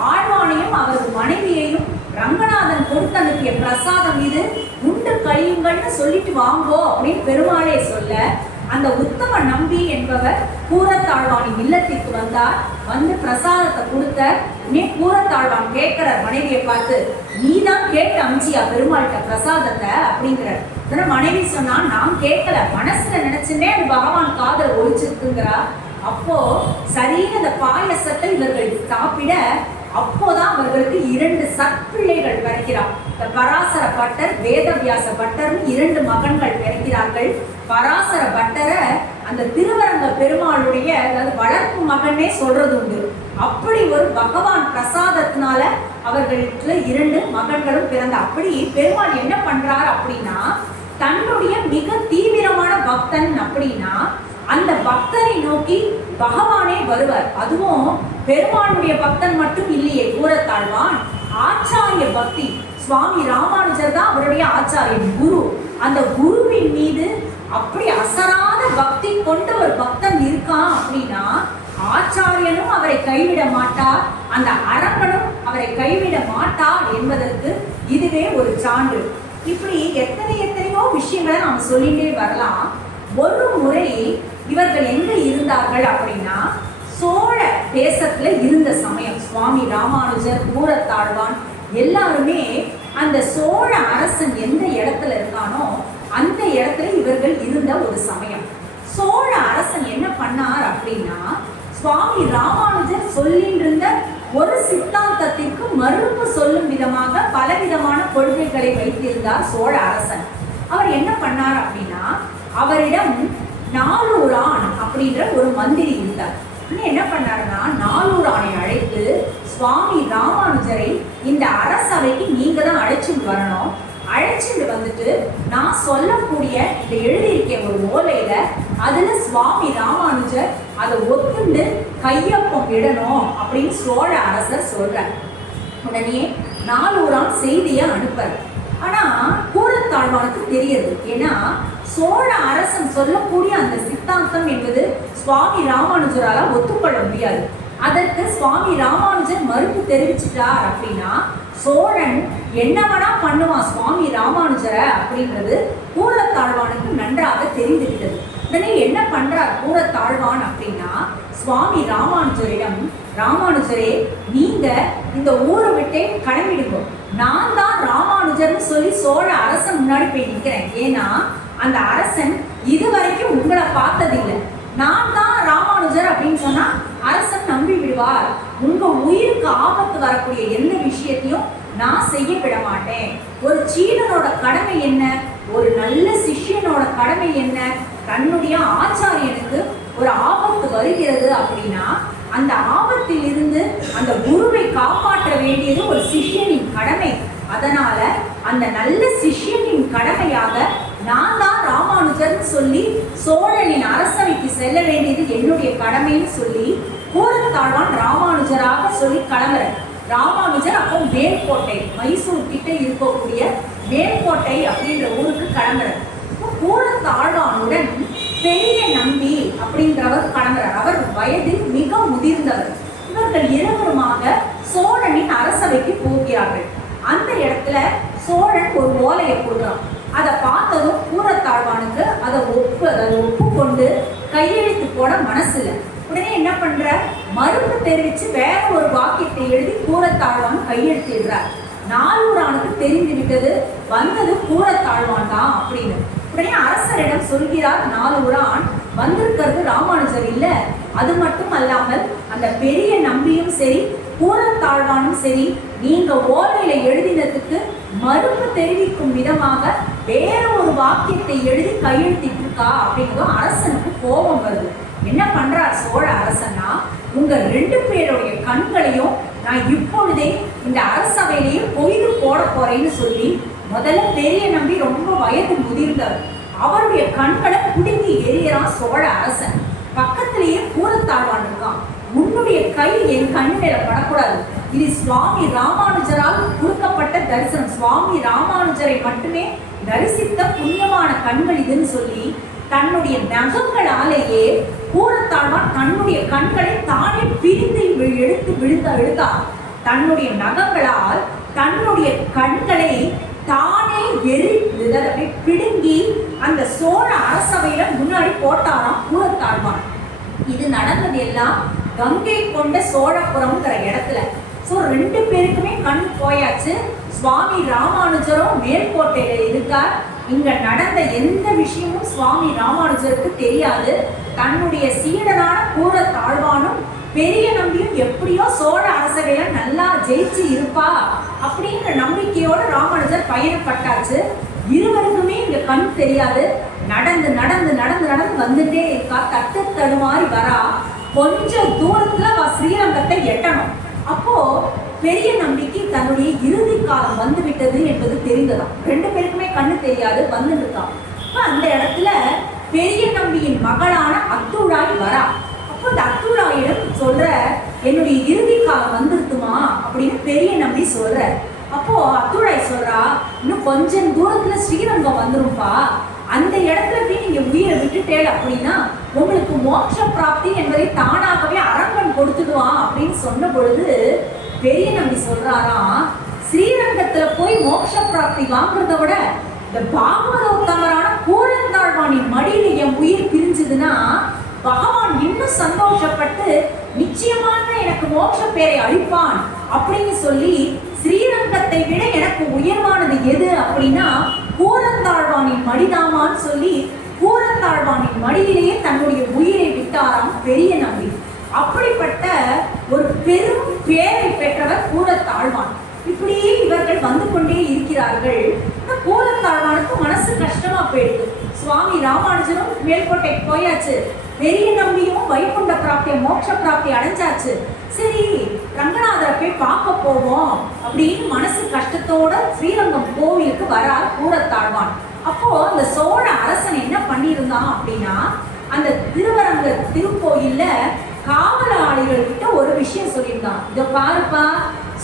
ஆழ்வானையும் அவரது மனைவியையும் ரங்கநாதன் கொடுத்து அனுப்பிய பிரசாதம் இது, உண்டு கழியுங்கள்னு சொல்லிட்டு வாங்கோ அப்படின்னு பெருமாளே சொல்ல, அந்த உத்தம நம்பி என்பவர் கூரத்தாழ்வானின் இல்லத்திற்கு வந்தார். வந்து பிரசாதத்தை கொடுத்த உடனே கூரத்தாழ்வான் கேட்கிற மனைவியை பார்த்து, நீதான் கேட்டு அமிச்சியா பெருமாள்கிட்ட பிரசாதத்தை அப்படிங்கிற. மனைவி சொன்னா, நான் கேட்கல, மனசுல நினைச்சுன்னே அது பகவான் காதல் ஒழிச்சிருக்குங்கிறா. அப்போ சரின்னு அந்த பாயசத்தை இவர்கள் சாப்பிட, அப்போதான் அவர்களுக்கு 2 சற்பிள்ளைகள் பிறக்கிறார். பராசர பட்டர் வேதவியாச பட்டர் 2 மகன்கள் பிறக்கிறார்கள். பராசர பட்டரை அந்த திருவரங்க பெருமாளுடைய அதாவது வளர்ப்பு மகனே சொல்றது உண்டு. அப்படி ஒரு பகவான் பிரசாதத்தினால அவர்களுக்கு 2 மகன்களும் பிறந்த. அப்படி பெருமாள் என்ன பண்றார் அப்படின்னா, தன்னுடைய மிக தீவிரமான பக்தன் அப்படின்னா அந்த பக்தரை நோக்கி பகவானே வருவார். அதுவும் பெருமாளுடைய பக்தன் மட்டும் இல்லையே கூரத்தாழ்வான், ஆச்சாரிய பக்தி. சுவாமி ராமானுஜர் தான் அவருடைய ஆச்சாரியன், குரு. அந்த குருவின் மீது அப்படி அசராத பக்தி கொண்ட ஒரு பக்தன் இருக்கான் அப்படின்னா ஆச்சாரியனும் அவரை கைவிட மாட்டார், அந்த அரங்கனும் அவரை கைவிட மாட்டார் என்பதற்கு இதுவே ஒரு சான்று. இப்படி எத்தனையோ விஷயங்களை நாம் சொல்லிட்டே வரலாம். ஒரு முறை இவர்கள் எங்க இருந்தார்கள் அப்படின்னா சோழ தேசத்துல இருந்த சமயம், சுவாமி ராமானுஜர் கூரத்தாழ்வான் எல்லாருமே அந்த சோழ அரசன் எந்த இடத்துல இருக்கானோ அந்த இடத்துல இவர்கள் இருந்த ஒரு சமயம். சோழ அரசன் என்ன பண்ணார் அப்படின்னா, சுவாமி ராமானுஜர் சொல்லிட்டு இருந்த ஒரு சித்தாந்தத்திற்கு மறுப்பு சொல்லும் விதமாக பலவிதமான கொள்கைகளை வைத்திருந்தார் சோழ அரசன். அவர் என்ன பண்ணார் அப்படின்னா, அவரிடம் நாலூரான் அப்படின்ற ஒரு மந்திரி இருந்தார். என்ன பண்ணாருன்னா, நாலூரானை அழைத்து, சுவாமி ராமானுஜரை இந்த அரசவைக்கு நீங்க தான் அழைச்சிட்டு வரணும், அழைச்சிட்டு வந்துட்டு நான் சொல்லக்கூடிய இந்த எழுதியிருக்க ஒரு ஓலையில அதுல சுவாமி ராமானுஜர் அதை ஒத்துண்டு கையொப்பம் இடணும் அப்படின்னு சோழ அரசர் சொல்றார். உடனே நாலூரான் செய்தியை அனுப்புறார். ஆனா கூரத்தாழ்வானுக்கு தெரியுது, ஏன்னா சோழ அரசன் சொல்லக்கூடிய அந்த சித்தாந்தம் என்பது சுவாமி ராமானுஜரால ஒத்துக்கொள்ள முடியாது. அதற்கு சுவாமி ராமானுஜர் மறுப்பு தெரிவிச்சிட்டார் அப்படின்னா சோழன் என்ன வேணா பண்ணுவான் சுவாமி ராமானுஜரை அப்படின்றது கூரத்தாழ்வானுக்கு நன்றாக தெரிந்துவிட்டது. உடனே என்ன பண்றார் கூரத்தாழ்வான் அப்படின்னா சுவாமி ராமானுஜரிடம், ராமானுஜரே நீங்க இந்த ஊரை விட்டே கிளம்பிடுங்க, நான் தான் ராமானுஜர்னு சொல்லி சோழ அரசன் முன்னாடி போய் நிற்கிறேன். ஏன்னா அந்த அரசன் இதுவரைக்கும் உங்களை பார்த்ததில்லை. நான் தான் ராமானுஜர் அப்படின்னு சொன்னா அரசன் நம்பி விடுவார். உங்க உயிருக்கு ஆபத்து வரக்கூடிய எந்த விஷயத்தையும் நான் செய்ய விட மாட்டேன். ஒரு சீடனோட கடமை என்ன, ஒரு நல்ல சிஷ்யனோட கடமை என்ன, தன்னுடைய ஆச்சாரியனுக்கு ஒரு ஆபத்து வருகிறது அப்படின்னா அந்த ஆபத்தில் இருந்து அந்த குருவை காப்பாற்ற வேண்டியது ஒரு சிஷ்யனின் கடமை. அதனால அந்த நல்ல சிஷ்யனின் கடமையாக நான் தான் ராமானுஜர்னு சொல்லி சோழனின் அரசவைக்கு செல்ல வேண்டியது என்னுடைய கடமைன்னு சொல்லி கூரத்தாழ்வான் ராமானுஜராக சொல்லி கிளம்புற. ராமானுஜர் அப்போ மேல்கோட்டை, மைசூர் கிட்ட இருக்கக்கூடிய மேல்கோட்டை அப்படின்ற ஊருக்கு கிளம்புற. கூரத்தாழ்வானுடன் பெரிய நம்பி அப்படின்றவர் கிளம்புறார். அவர் வயதில் மிக முதிர்ந்தவர். இவர்கள் இருவருமாக சோழனின் அரசவைக்கு போகிறார்கள். அந்த இடத்துல சோழன் ஒரு ஓலையை கொடுக்குறான். அதை பார்த்ததும் கூரத்தாழ்வானுக்கு அதை ஒப்புக்கொண்டு கையெழுத்து போட மனசு இல்லை. உடனே என்ன பண்ற, மறுப்பு தெரிவித்து வேற ஒரு வாக்கியத்தை எழுதி கூரத்தாழ்வான் கையெழுத்திடுறார். நாலூரானுக்கு தெரிந்து விட்டது வந்தது கூரத்தாழ்வான் தான் அப்படின்னு. உடனே அரசரிடம் சொல்கிறார் நாலூரான், வந்திருக்கிறது ராமானுஜர் இல்ல, அது மட்டும் அல்லாமல் அந்த பெரிய நம்பியும் சரி கூரத்தாழ்வானும் சரி நீங்க ஓலையில எழுதினதுக்கு மறுப்பு தெரிவிக்கும் விதமாக வேற ஒரு வாக்கியத்தை எழுதி கையெழுத்திட்டு இருக்கா அப்படிங்கிறதும் அரசனுக்கு கோபம் வருது. என்ன பண்றார் சோழ அரசன்னா, உங்க 2 பேருடைய கண்களையும் நான் இப்பொழுதே இந்த அரசவையிலேயே பொய்து போட போறேன்னு சொல்லி முதல்ல பெரிய நம்பி ரொம்ப வயது முதிர்ந்தவர், அவருடைய கண்களை புடுங்கி எரியறான் சோழ அரசன். பக்கத்திலேயே கூரத்தாழ்வான் இருக்கான். உன்னுடைய கை என் கண் மேல படக்கூடாது, இது சுவாமி ராமானுஜரால் கொடுக்கப்பட்ட தரிசனம், சுவாமி ராமானுஜரை மட்டுமே தரிசித்த புண்ணியமான கண்கள் இதுன்னு சொல்லி தன்னுடைய நகங்களாலேயே கூரத்தாழ்வான் தன்னுடைய கண்களை தானே பிரிந்து எழுத்தார். தன்னுடைய நகங்களால் தன்னுடைய கண்களை தானே பிடுங்கி அந்த சோழ அரசவையில முன்னாடி போட்டாராம் கூரத்தாழ்வான். இது நடந்தது எல்லாம் கங்கை கொண்ட சோழபுரம்ங்கிற இடத்துல. ஸோ 2 பேருக்குமே கண் போயாச்சு. சுவாமி ராமானுஜரும் மேல்கோட்டையில இருக்கார். இங்க நடந்த எந்த விஷயமும் சுவாமி ராமானுஜருக்கு தெரியாது. தன்னுடைய சீடனான கூரத்தாழ்வானும் பெரிய நம்பியும் எப்படியோ சோழ அரசவையில நல்லா ஜெயிச்சு இருப்பா அப்படிங்கிற நம்பிக்கையோட ராமானுஜர் பயணப்பட்டாச்சு. இருவருக்குமே இங்க கண் தெரியாது. நடந்து நடந்து நடந்து நடந்து வந்துட்டே இருக்கா. தட்டு தடுமாறி வரா. கொஞ்சம் தூரத்துல ஸ்ரீரங்கத்தை எட்டணும். அப்போ பெரிய நம்பிக்கை தன்னுடைய இறுதி காலம் வந்து விட்டது என்பது தெரிந்ததாம். 2 பேருக்குமே கண்ணு தெரியாது, வந்து இருக்கான். அந்த இடத்துல பெரிய நம்பியின் மகளான அத்துழாய் வரா. அப்போ அந்த அத்துழாயிடம் சொல்ற, என்னுடைய இறுதி காலம் வந்துருக்குமா அப்படின்னு பெரிய நம்பி சொல்ற. அப்போ அத்துழாய் சொல்றா, இன்னும் கொஞ்சம் தூரத்துல ஸ்ரீரங்கம் வந்துரும்பா, அந்த இடத்துல போய் நீங்க உயிரை விட்டுட்டேள் அப்படின்னா உங்களுக்கு மோட்ச பிராப்தி என்பதை தானாகவே அரங்கன் கொடுத்துடுவான் அப்படின்னு சொன்ன பொழுது பெரிய நம்பி சொல்றாராம், ஸ்ரீரங்கத்துல போய் மோட்ச பிராப்தி வாங்குறத விட இந்த பாகவத உத்தமரான கூரத்தாழ்வானின் மடியில என் உயிர் பிரிஞ்சுதுன்னா பகவான் இன்னும் சந்தோஷப்பட்டு நிச்சயமாக எனக்கு மோட்ச பேரை அளிப்பான் அப்படின்னு சொல்லி ஸ்ரீரங்கத்தை விட எனக்கு உயர்வானது எது அப்படின்னா கூரத்தாழ்வானின் மடிதாமான்னு சொல்லி கூரத்தாழ்வானின் மடியிலேயே தன்னுடைய உயிரை விட்டாராம் பெரிய நம்பி. அப்படிப்பட்ட ஒரு பெரும் பேரை பெற்றவர் கூரத்தாழ்வான். இப்படியே இவர்கள் வந்து கொண்டே இருக்கிறார்கள். கூரத்தாழ்வானுக்கு மனசு கஷ்டமா போயிடுது. சுவாமி ராமானுஜரும் மேல்கோட்டைக்கு போயாச்சு, பெரிய நம்பியும் வைகுண்ட பிராப்திய மோட்ச பிராப்தி அடைஞ்சாச்சு. சரி ரங்கநாதரை போய் பார்க்க போவோம் அப்படின்னு மனசு கஷ்டத்தோட ஸ்ரீரங்கம் கோவிலுக்கு வரார் கூரத்தாழ்வான். அப்போ அந்த சோழ அரசன் என்ன பண்ணியிருந்தான் அப்படின்னா, அந்த திருவரங்க திருக்கோயில்ல காவலாளிகள் கிட்ட ஒரு விஷயம் சொல்லியிருந்தான். இதை பாருப்பா,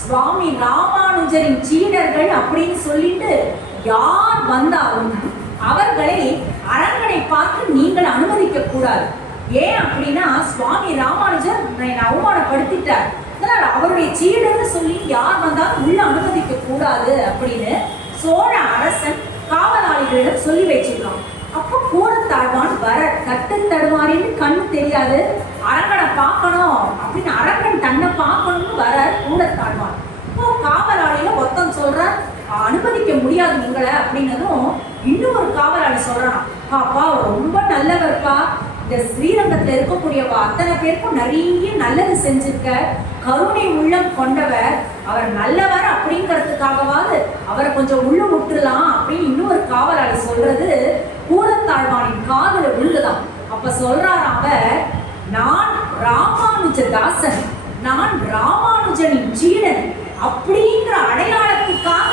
சுவாமி ராமானுஜரின் சீடர்கள் அப்படின்னு சொல்லிட்டு யார் வந்தாலும் அவர்களை அரண்மனை பார்த்து நீங்கள் அனுமதிக்க கூடாது. ஏன் அப்படின்னா சுவாமி ராமானுஜர் என்னை அவமானப்படுத்திட்டார், அதனால அவருடைய சீடன்னு சொல்லி யார் வந்தாலும் உள்ள அனுமதிக்க கூடாது அப்படின்னு சோழ அரசன் காவலாளிகளிடம் சொல்லி வச்சிருக்கான். அப்போ கூரத்தாழ்வான் வர தட்டு தடுமாறின்னு கண்ணு தெரியாது, அரங்கனை பார்க்கணும் அப்படின்னு அரங்கன் தன்னை பார்க்கணும்னு வர கூரத்தாழ்வான். இப்போ காவலாளியில ஒருத்தன் சொல்ற அனுமதிக்க முடியாது உங்களை அப்படின்னதும் இன்னொரு காவலாளி சொல்றான், பாப்பா ரொம்ப நல்லவர்ப்பா, இந்த ஸ்ரீரங்கத்துல இருக்கக்கூடிய அத்தனை பேருக்கும் நிறைய நல்லது செஞ்சிருக்க, கருணை உள்ளம் கொண்டவர், அவர் நல்லவர் அப்படிங்கிறதுக்காகவாது அவரை கொஞ்சம் உள்ள விட்டுலாம் அப்படின்னு இன்னொரு காவலாளி சொல்றது கூரத்தாழ்வானின் காதுல விழுந்துதான். அப்ப சொல்றார் அவர், நான் ராமானுஜதாசன், நான் ராமானுஜனின் சீடன் அப்படிங்கிற அடையாளத்துக்காக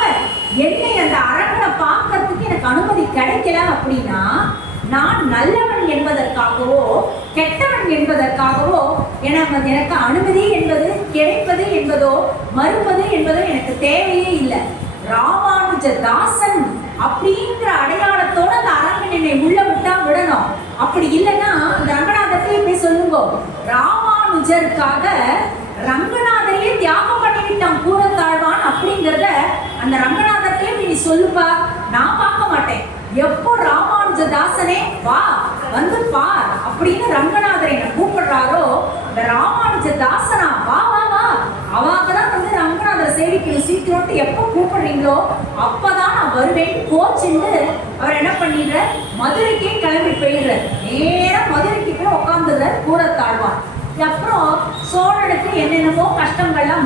என்னை அந்த அரங்கனை பார்க்கறதுக்கு எனக்கு அனுமதி கிடைக்கல அப்படின்னா நான் நல்லவன் என்பதற்காகவோ கெட்டவன் என்பதற்காகவோ எனக்கு அனுமதி என்பது கிடைப்பது என்பதோ மறுப்பது என்பதோ எனக்கு தேவையே இல்லை. ராமானுஜதாசன் அப்படிங்கிற அடையாளத்தோட அந்த அரங்கன் என்னை உள்ள விட்டா விடணும். அப்படி இல்லைன்னா அந்த ரங்கநாதத்தையே போய் சொல்லுங்க, ராமானுஜருக்காக ரங்கநாதரையே தியாகம் பண்ணிவிட்டான் கூரத்தாழ்வான் அப்படிங்கிறத அந்த ரங்கநாதத்தையே நீ சொல்லுப்பா, நான் பார்க்க மாட்டேன். எப்போ ராமானுஜதாசனே வா வந்து பார் அப்படின்னு ரங்கநாதரை என்ன கூப்பிடுறாரோ இந்த ராமானுஜதாசனா வா வா வா அவாங்கதான் வந்து ரங்கநாதரை சேவிக்கணும் சீக்கிரம் எப்போ கூப்பிடுறீங்களோ அப்பதான் நான் வருவேன் கோச்சுண்டு அவர் என்ன பண்ணிடுற மதுரைக்கே கிளம்பி போயிடுற, நேரம் மதுரைக்கு போய் உட்காந்துடுற கூரத்தாழ்வான். அப்புறம் சோழனுக்கு என்னென்னமோ கஷ்டங்கள்லாம்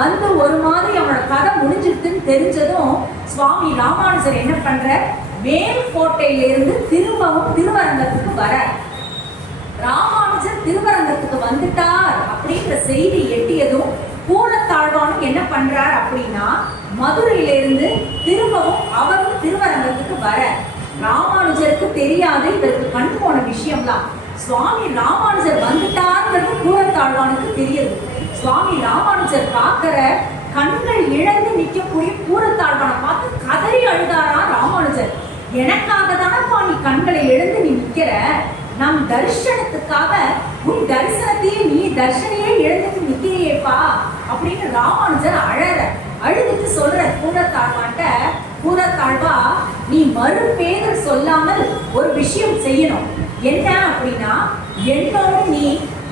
வந்து ஒரு மாதிரி அவனோட கதை முடிஞ்சிருக்குன்னு தெரிஞ்சதும் சுவாமி ராமானுஜர் என்ன பண்ற, மேல்கோட்டையிலிருந்து திரும்பவும் திருவரங்கத்துக்கு வர. ராமானுஜர் திருவரங்கத்துக்கு வந்துட்டார் அப்படின்ற செய்தி எட்டியதும் கூரத்தாழ்வானும் என்ன பண்றார் அப்படின்னா மதுரையிலிருந்து திரும்பவும் அவரும் திருவரங்கத்துக்கு வர. ராமானுஜருக்கு தெரியாது, இதற்கு கண் போன விஷயம்லாம். சுவாமி ராமானுஜர் வந்துட்டாருங்கிறது கூரத்தாழ்வானுக்கு தெரியுது. சுவாமி ராமானுஜர் பார்க்கிற கண்கள் இழந்து நிற்கக்கூடிய கூரத்தாழ்வானை பார்த்து கதறி அழுதாரா ராமானுஜர். எனக்காக தானப்பா நீ கண்களை இழந்து நீ நிற்கிற, நம் தரிசனத்துக்காக உன் தரிசனத்தையே நீ தர்ஷனையே இழந்துட்டு நிற்கிறியேப்பா அப்படின்னு ராமானுஜர் அழுதுட்டு சொல்ற கூரத்தாழ்வான்ட்ட, கூரத்தாழ்வா நீ மறுபேதர் சொல்லாமல் ஒரு விஷயம் செய்யணும். என்ன அப்படின்னா என்னோடு நீ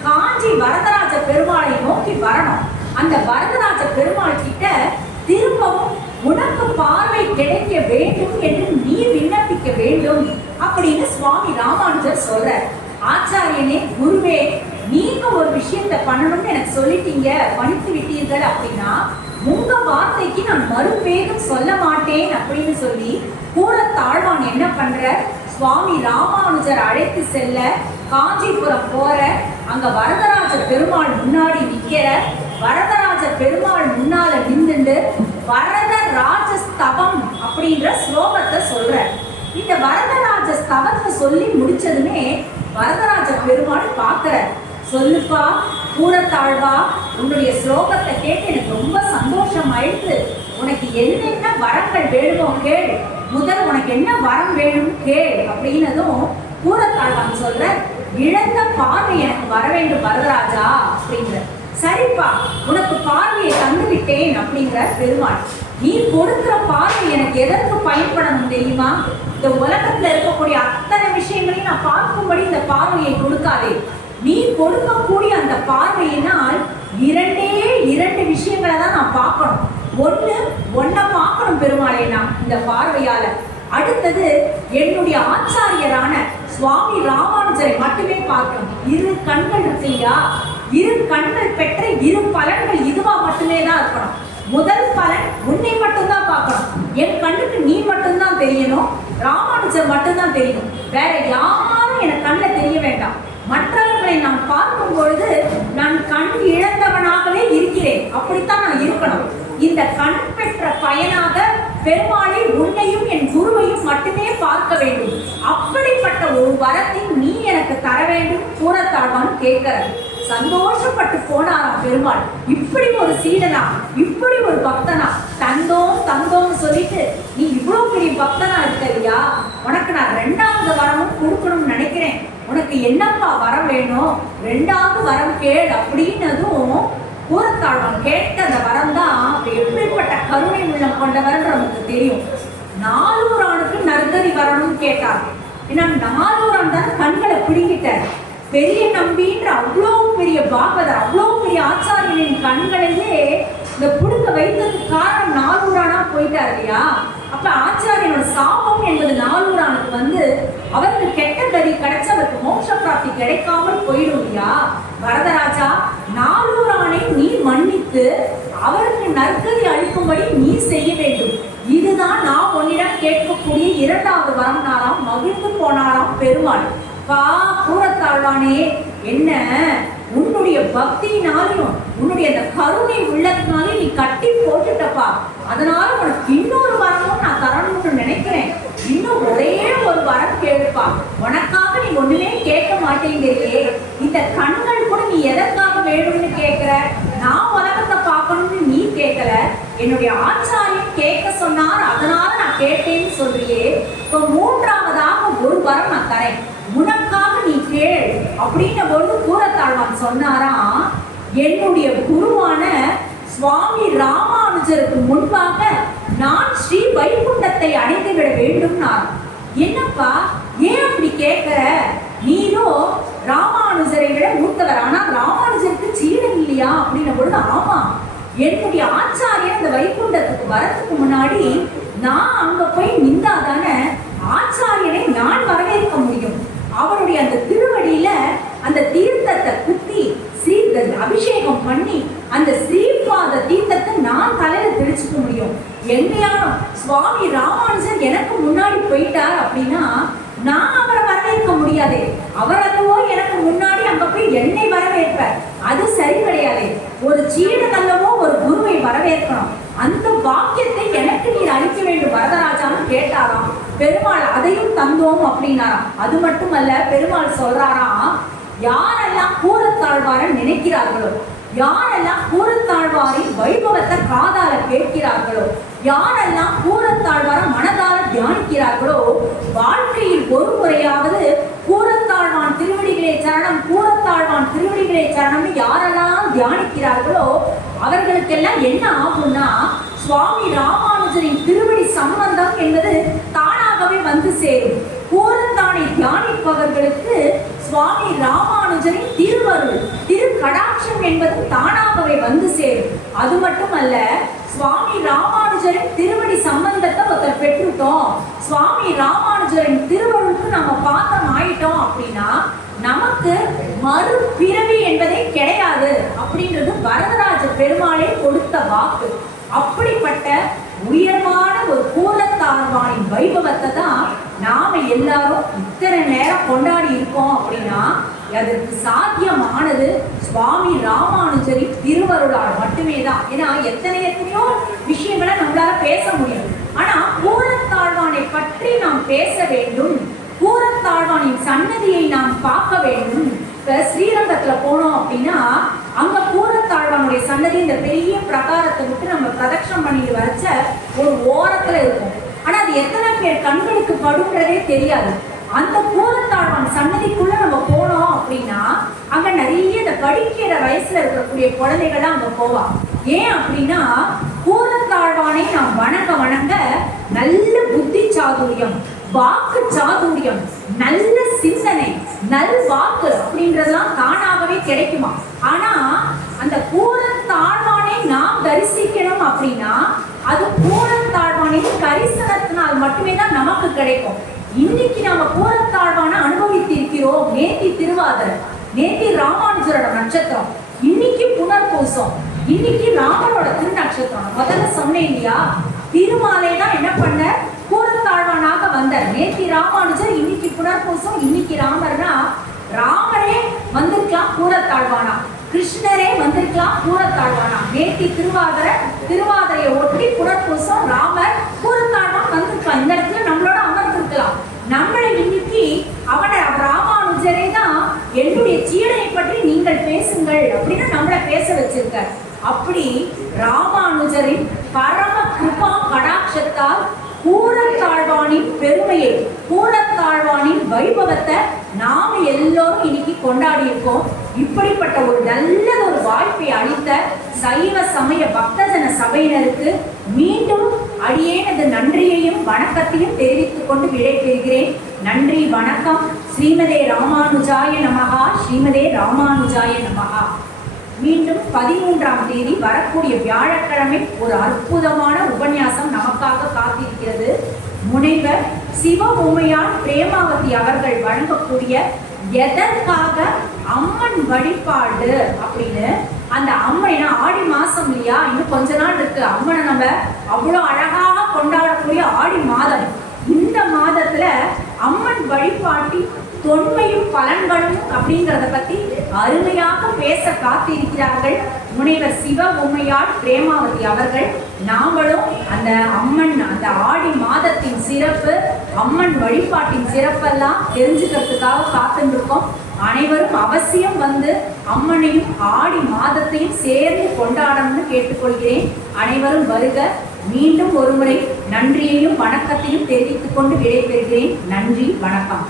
காஞ்சி வரதராஜ பெருமாளை நோக்கி வரணும். அந்த வரதராஜ பெருமாள் கிட்ட திரும்பவும் உனக்கு பார்வை கிடைக்க வேண்டும் என்று நீ விண்ணப்பிக்க வேண்டும் அப்படின்னு சுவாமி ராமானுஜர் சொல்ற. ஆச்சாரியனே குருவே, நீங்க ஒரு விஷயத்தை பண்ணணும்னு எனக்கு சொல்லிட்டீங்க, பணித்து விட்டீர்கள் அப்படின்னா உங்க வார்த்தைக்கு நான் மறுபேதும் சொல்ல மாட்டேன் அப்படின்னு சொல்லி கூரத்தாழ்வான் என்ன பண்ற, சுவாமி ராமானுஜர் அழைத்து செல்ல காஞ்சிபுரம் போற. அங்க வரதராஜ பெருமாள் முன்னாடி நிக்கிற. வரதராஜ பெருமாள் முன்னால நின்றுண்டு வரதராஜ ஸ்தவம் அப்படின்ற ஸ்லோகத்தை சொல்ற. இந்த வரதராஜ ஸ்தவத்தை சொல்லி முடிச்சதுமே வரதராஜ பெருமாள் பார்க்கிற, சொல்லுப்பா கூரத்தாழ்வா, உன்னுடைய ஸ்லோகத்தை கேட்டு எனக்கு ரொம்ப சந்தோஷம் ஆயிடுச்சு. உனக்கு என்னென்ன வரங்கள் வேணுமோ கேள், முதல் உனக்கு என்ன வரம் வேணும் கேள் அப்படின்னதும் கூரத்தாழ்வான் சொல்ற, இழந்த பார்வை எனக்கு வர வேண்டும் வரதராஜா அப்படிங்கிற. சரிப்பா உனக்கு பார்வையை தந்து விட்டேன் அப்படிங்கிற பெருமாள். நீ கொடுக்கிற பார்வை எனக்கு எதற்கு பயன்படணும் தெரியுமா? இந்த உலகத்துல இருக்கக்கூடிய அத்தனை விஷயங்களையும் நான் பார்க்கும்படி இந்த பார்வையை கொடுக்காதே. நீ கொடுக்கக்கூடிய அந்த பார்வையினால் இரண்டு விஷயங்களை தான் நான் பார்க்கணும். ஒன்ன பார்க்கணும் பெருமாளே நான் இந்த பார்வையால. அடுத்தது என்னுடைய ஆச்சாரியரான சுவாமி ராமானுஜரை மட்டுமே பார்க்கணும். இரு கண்கள் இருக்கு இல்லையா, இரு கண்கள் பெற்ற இரு பலன்கள் இதுவா மட்டுமே தான் இருக்கணும். முதல் பலன் உன்னை மட்டும்தான் பார்க்கணும். என் கண்ணுக்கு நீ மட்டும்தான் தெரியணும், ராமானுஜர் மட்டும்தான் தெரியணும். வேற யாரும் என் கண்ணில் தெரிய வேண்டாம். மற்றவர்களை நான் பார்க்கும் பொழுது நான் கண் இழந்தவனாகவே இருக்கிறேன், அப்படித்தான் நான் இருக்கணும். இந்த கண் பெற்ற பயனாக பெருமாளை உன்னையும் என் குருவையும் மட்டுமே பார்க்க வேண்டும். அப்படிப்பட்ட ஒரு வரத்தை நீ எனக்கு தர வேண்டும் கூரத்தாழ்வான் கேட்கிற. சந்தோஷப்பட்டு போனாராம் பெருமாள். இப்படி ஒரு சீடனா, இப்படி ஒரு பக்தனா, தந்தோம் சொல்லிட்டு நீ இவ்வளவு பெரிய பக்தனா இருக்க இல்லையா, உனக்கு நான் 2வது வரமும் கொடுக்கணும்னு நினைக்கிறேன். உனக்கு என்னப்பா வரம் வேணும், 2வது வரம் கேள் அப்படின்னதும் கூரத்தாழ்வான் கேட்ட அந்த வரம் தான் எப்படிப்பட்ட கருணை உள்ளம் கொண்டவர் நமக்கு தெரியும். 400 நர்தரி வரணும்னு கேட்டார். ஏன்னா 400 தான் கண்களை பிடிக்கிட்டார். பெரிய நம்பின்ற அவ்வளோ பெரிய பாகவதர், அவ்வளோ பெரிய ஆச்சாரியனின் கண்களையே இந்த புடுங்க வைத்ததுக்கு காரணம் 400 போயிட்டார் இல்லையா? அப்ப ஆச்சாரியனோட சாபம் என்பது 400 அவருக்கு கெட்ட கதி கிடைச்சு அவருக்கு மோட்ச பிராப்தி கிடைக்காமல் போயிடும் இல்லையா? வரதராஜா, 400 நீ மன்னித்து அவருக்கு நற்கதி அளிக்கும்படி நீ செய்ய வேண்டும். இதுதான் நான் உன்னிடம் கேட்கக்கூடிய 2வது வரம்னாலாம். மகிழ்ந்து போனாராம் பெருமாள். பா கூரத்தாழ்வானே, என்ன உன்னுடைய பக்தியினாலையும் உன்னுடைய அந்த கருணை உள்ளத்தினாலையும் நீ கட்டி போட்டுட்டப்பா. அதனால உனக்கு இன்னொரு வரமும் நான் தரணும்னு நினைக்கிறேன். இன்னும் ஒரே ஒரு வரம் கேளுப்பா. உனக்காக நீ ஒண்ணுமே கேட்க மாட்டேங்கிறியே. இந்த கண்கள் கூட நீ எதற்காக வேணும்னு கேட்கிற? நான் உலகத்தை பார்க்கணும்னு நீ கேட்கல, என்னுடைய ஆச்சாரியன் கேட்க சொன்னார், அதனால நான் கேட்டேன்னு சொல்றியே. இப்போ 3வதாக ஒரு வரம் நான் தரேன், உனக்காக நீ கேள் அப்படின்னு ஒரு கூரத்தாழ்வான் சொன்னாராம். என்னுடைய குருவான சுவாமி ராமானுஜருக்கு முன்பாக நான் ஸ்ரீ வைகுண்டத்தை அடைந்து விட வேண்டும்னார். என்னப்பா ஏன் அப்படி கேட்கிற? நீனோ ராமானுஜரை விட மூத்தவர், ஆனா ராமானுஜருக்கு சீடன் இல்லையா அப்படின்ன பொழுது, ஆமா என்னுடைய ஆச்சாரியன் இந்த வைகுண்டத்துக்கு வரதுக்கு முன்னாடி நான் அங்க போய் நின்றாதானே ஆச்சாரியனை நான் வரவேற்க முடியும். அவருடைய அந்த திருவடியில அந்த தீர்த்தத்தை குத்தி அபிஷேகம் பண்ணி அந்த ஸ்ரீபாத தீர்த்தத்தை நான் தலையில தெளிச்சுக்க முடியும். எங்கேயாலும் சுவாமி ராமானுஜர் எனக்கு முன்னாடி போயிட்டார் அப்படின்னா நான் அவரை வரவேற்க முடியாது. அவர் அல்லவோ எனக்கு முன்னாடி அங்க போய் என்னை வரவேற்பார். அது சரி கிடையாது. ஒரு சீடன் அல்லவோ ஒரு குருவை வரவேற்கணும். அந்த வாக்கியத்தை எனக்கு நீர் அளிக்க வேண்டும் வரதராஜான்னு கேட்டாராம். பெருமாள் அதையும் தந்தோம் அப்படின்னாராம். அது மட்டுமல்ல, பெருமாள் சொல்றாராம், யாரெல்லாம் கூரத்தாழ்வாரை நினைக்கிறார்களோ, யாரெல்லாம் கூரத்தாழ்வாரின் வைபவத்தை காதால கேட்கிறார்களோ, யாரெல்லாம் கூரத்தாழ்வார மனதால தியானிக்கிறார்களோ, வாழ்க்கையில் ஒரு முறையாவது கூரத்தாழ்வான் திருவடிகளே சரணம், கூரத்தாழ்வான் திருவடிகளே சரணம் யாரெல்லாம் தியானிக்கிறார்களோ அவர்களுக்கெல்லாம் என்ன ஆகும்னா, சுவாமி ராமானுஜரின் திருவடி சம்பந்தம் என்பது தானாகவே வந்து சேரும். கூரத்தானை தியானிப்பவர்களுக்கு சுவாமி ராமானுஜரின் திருவருள் திரு கடாட்சம் என்பது தானாகவே வந்து சேரும். அது மட்டுமல்ல, சுவாமி ராமானுஜரின் திருவடி சம்பந்தத்தை ஒருத்தர் பெற்றுட்டோம், சுவாமி ராமானுஜரின் திருவருளுக்கு நம்ம பாத்திரம் ஆயிட்டோம் அப்படின்னா நமக்கு மறுபிறவி என்பதே கிடையாது அப்படின்றது வரதராஜ பெருமாளே கொடுத்த வாக்கு. அப்படிப்பட்ட உயர்வான ஒரு கூரத்தாழ்வானின் வைபவத்தை தான் நாம எல்லாரும் இத்தனை நேரம் கொண்டாடி இருக்கோம் அப்படின்னா அதற்கு சாத்தியமானது சுவாமி ராமானுஜரின் திருவருளால் மட்டுமே தான். ஏன்னா எத்தனையோ விஷயங்களை நம்மளால பேச முடியும், ஆனா கூரத்தாழ்வானை பற்றி நாம் பேச வேண்டும், கூரத்தாழ்வானின் சன்னதியை நாம் பார்க்க வேண்டும். இப்ப ஸ்ரீரங்கத்துல போனோம் அப்படின்னா அங்க கூரத்தாழ்வானுடைய சன்னதி இந்த பெரிய பிரகாரத்தை விட்டு நம்ம பிரதட்சணம் பண்ணிட்டு வரைச்ச ஒரு ஓரத்துல இருக்கும். ஆனா அது எத்தனை பேர் கண்களுக்கு படுன்றதே தெரியாது. அந்த கூரத்தாழ்வான் சன்னதிக்குள்ள நம்ம போனோம் அப்படின்னா அங்க நிறைய இந்த படிக்கிற வயசுல இருக்கக்கூடிய குழந்தைகள்லாம் அங்க போவா. ஏன் அப்படின்னா கூரத்தாழ்வானை நாம் வணங்க வணங்க நல்ல புத்தி சாதுரியம், வாக்கு சாதுரியம், நல்ல சிந்தனை, நல் வாக்கு அப்படின்றதெல்லாம் தானாகவே கிடைக்குமா. ஆனா அந்த கூரத்தாழ்வானை நாம் தரிசிக்கணும் அப்படின்னா அது கூரத்தாழ்வானின் கரிசனத்தினால் மட்டுமே தான் நமக்கு கிடைக்கும். இன்னைக்கு நாம கூரத்தாழ்வான அனுபவித்து இருக்கிறோம். நேத்தி திருவாதிரை, நேத்தி ராமானுஜரோட நட்சத்திரம், இன்னைக்கு புனர்பூசம், இன்னைக்கு ராமரோட திருநட்சத்திரம். முதல்ல சொன்னேன் இல்லையா, திருமாலை தான் என்ன பண்ண கூரத்தாழ்வானாக வந்தார். நேத்தி ராமானுஜர், இன்னைக்கு புனர்பூசம், இன்னைக்கு ராமர்னா ராமரே வந்திருக்கலாம் கூரத்தாழ்வானா, கிருஷ்ணரே வந்திருக்கலாம் கூரத்தாழ்வானா. நேத்தி திருவாதிரையை ஒட்டி புனர்பூசம், ராமர் கூரத்தாழ்வான் வந்திருக்கலாம். இந்த இடத்துல நம்மளோட அமர்ந்திருக்கலாம். நம்மளை இன்னைக்கு அவனை ராமானுஜரே தான் என்னுடைய சீடனை பற்றி நீங்கள் பேசுங்கள் அப்படின்னு நம்மளை பேச வச்சிருக்க. அப்படி ராமானுஜரின் பரம கிருபா கடாட்சத்தால் கூரத்தாழ்வானின் பெருமையை, கூரத்தாழ்வானின் வைபவத்தை நாம் எல்லோரும் இன்னைக்கு கொண்டாடி இருக்கோம். இப்படிப்பட்ட ஒரு நல்ல ஒரு வாய்ப்பை அளித்த சைவ சமய பக்தஜன சபையினருக்கு மீண்டும் அடியேனது நன்றியையும் வணக்கத்தையும் தெரிவித்துக் கொண்டு விடைபெறுகிறேன். நன்றி, வணக்கம். ஸ்ரீமதே ராமானுஜாய நமஹா, ஸ்ரீமதே ராமானுஜாய நமஹா. மீண்டும் 13ஆம் தேதி வரக்கூடிய வியாழக்கிழமை ஒரு அற்புதமான உபன்யாசம் நமக்காக காத்திருக்கிறது. முனைவர் சிவ உமையார் பிரேமாவதி அவர்கள் வழங்கக்கூடிய எதற்காக அம்மன் வழிபாடு அப்படின்னு, அந்த அம்மனை ஆடி மாசம் இல்லையா, இன்னும் கொஞ்ச நாள் இருக்கு. அம்மனை நம்ம அவ்வளோ அழகாக கொண்டாடக்கூடிய ஆடி மாதம். இந்த மாதத்துல அம்மன் வழிபாட்டின் தொன்மையும் பலன்களும் அப்படிங்கிறத பத்தி அருமையாக பேச காத்திருக்கிறார்கள் முனைவர் சிவ உமையார் பிரேமாவதி அவர்கள். நாங்களும் அந்த அம்மன், அந்த ஆடி மாதத்தின் சிறப்பு, அம்மன் வழிபாட்டின் சிறப்பெல்லாம் தெரிஞ்சுக்கிறதுக்காக காத்துருக்கோம். அனைவரும் அவசியம் வந்து அம்மனையும் ஆடி மாதத்தையும் சேர்ந்து கொண்டாடணும்னு கேட்டுக்கொள்கிறேன். அனைவரும் வருக. மீண்டும் ஒருமுறை நன்றியையும் வணக்கத்தையும் தெரிவித்துக் கொண்டு விடைபெறுகிறேன். நன்றி, வணக்கம்.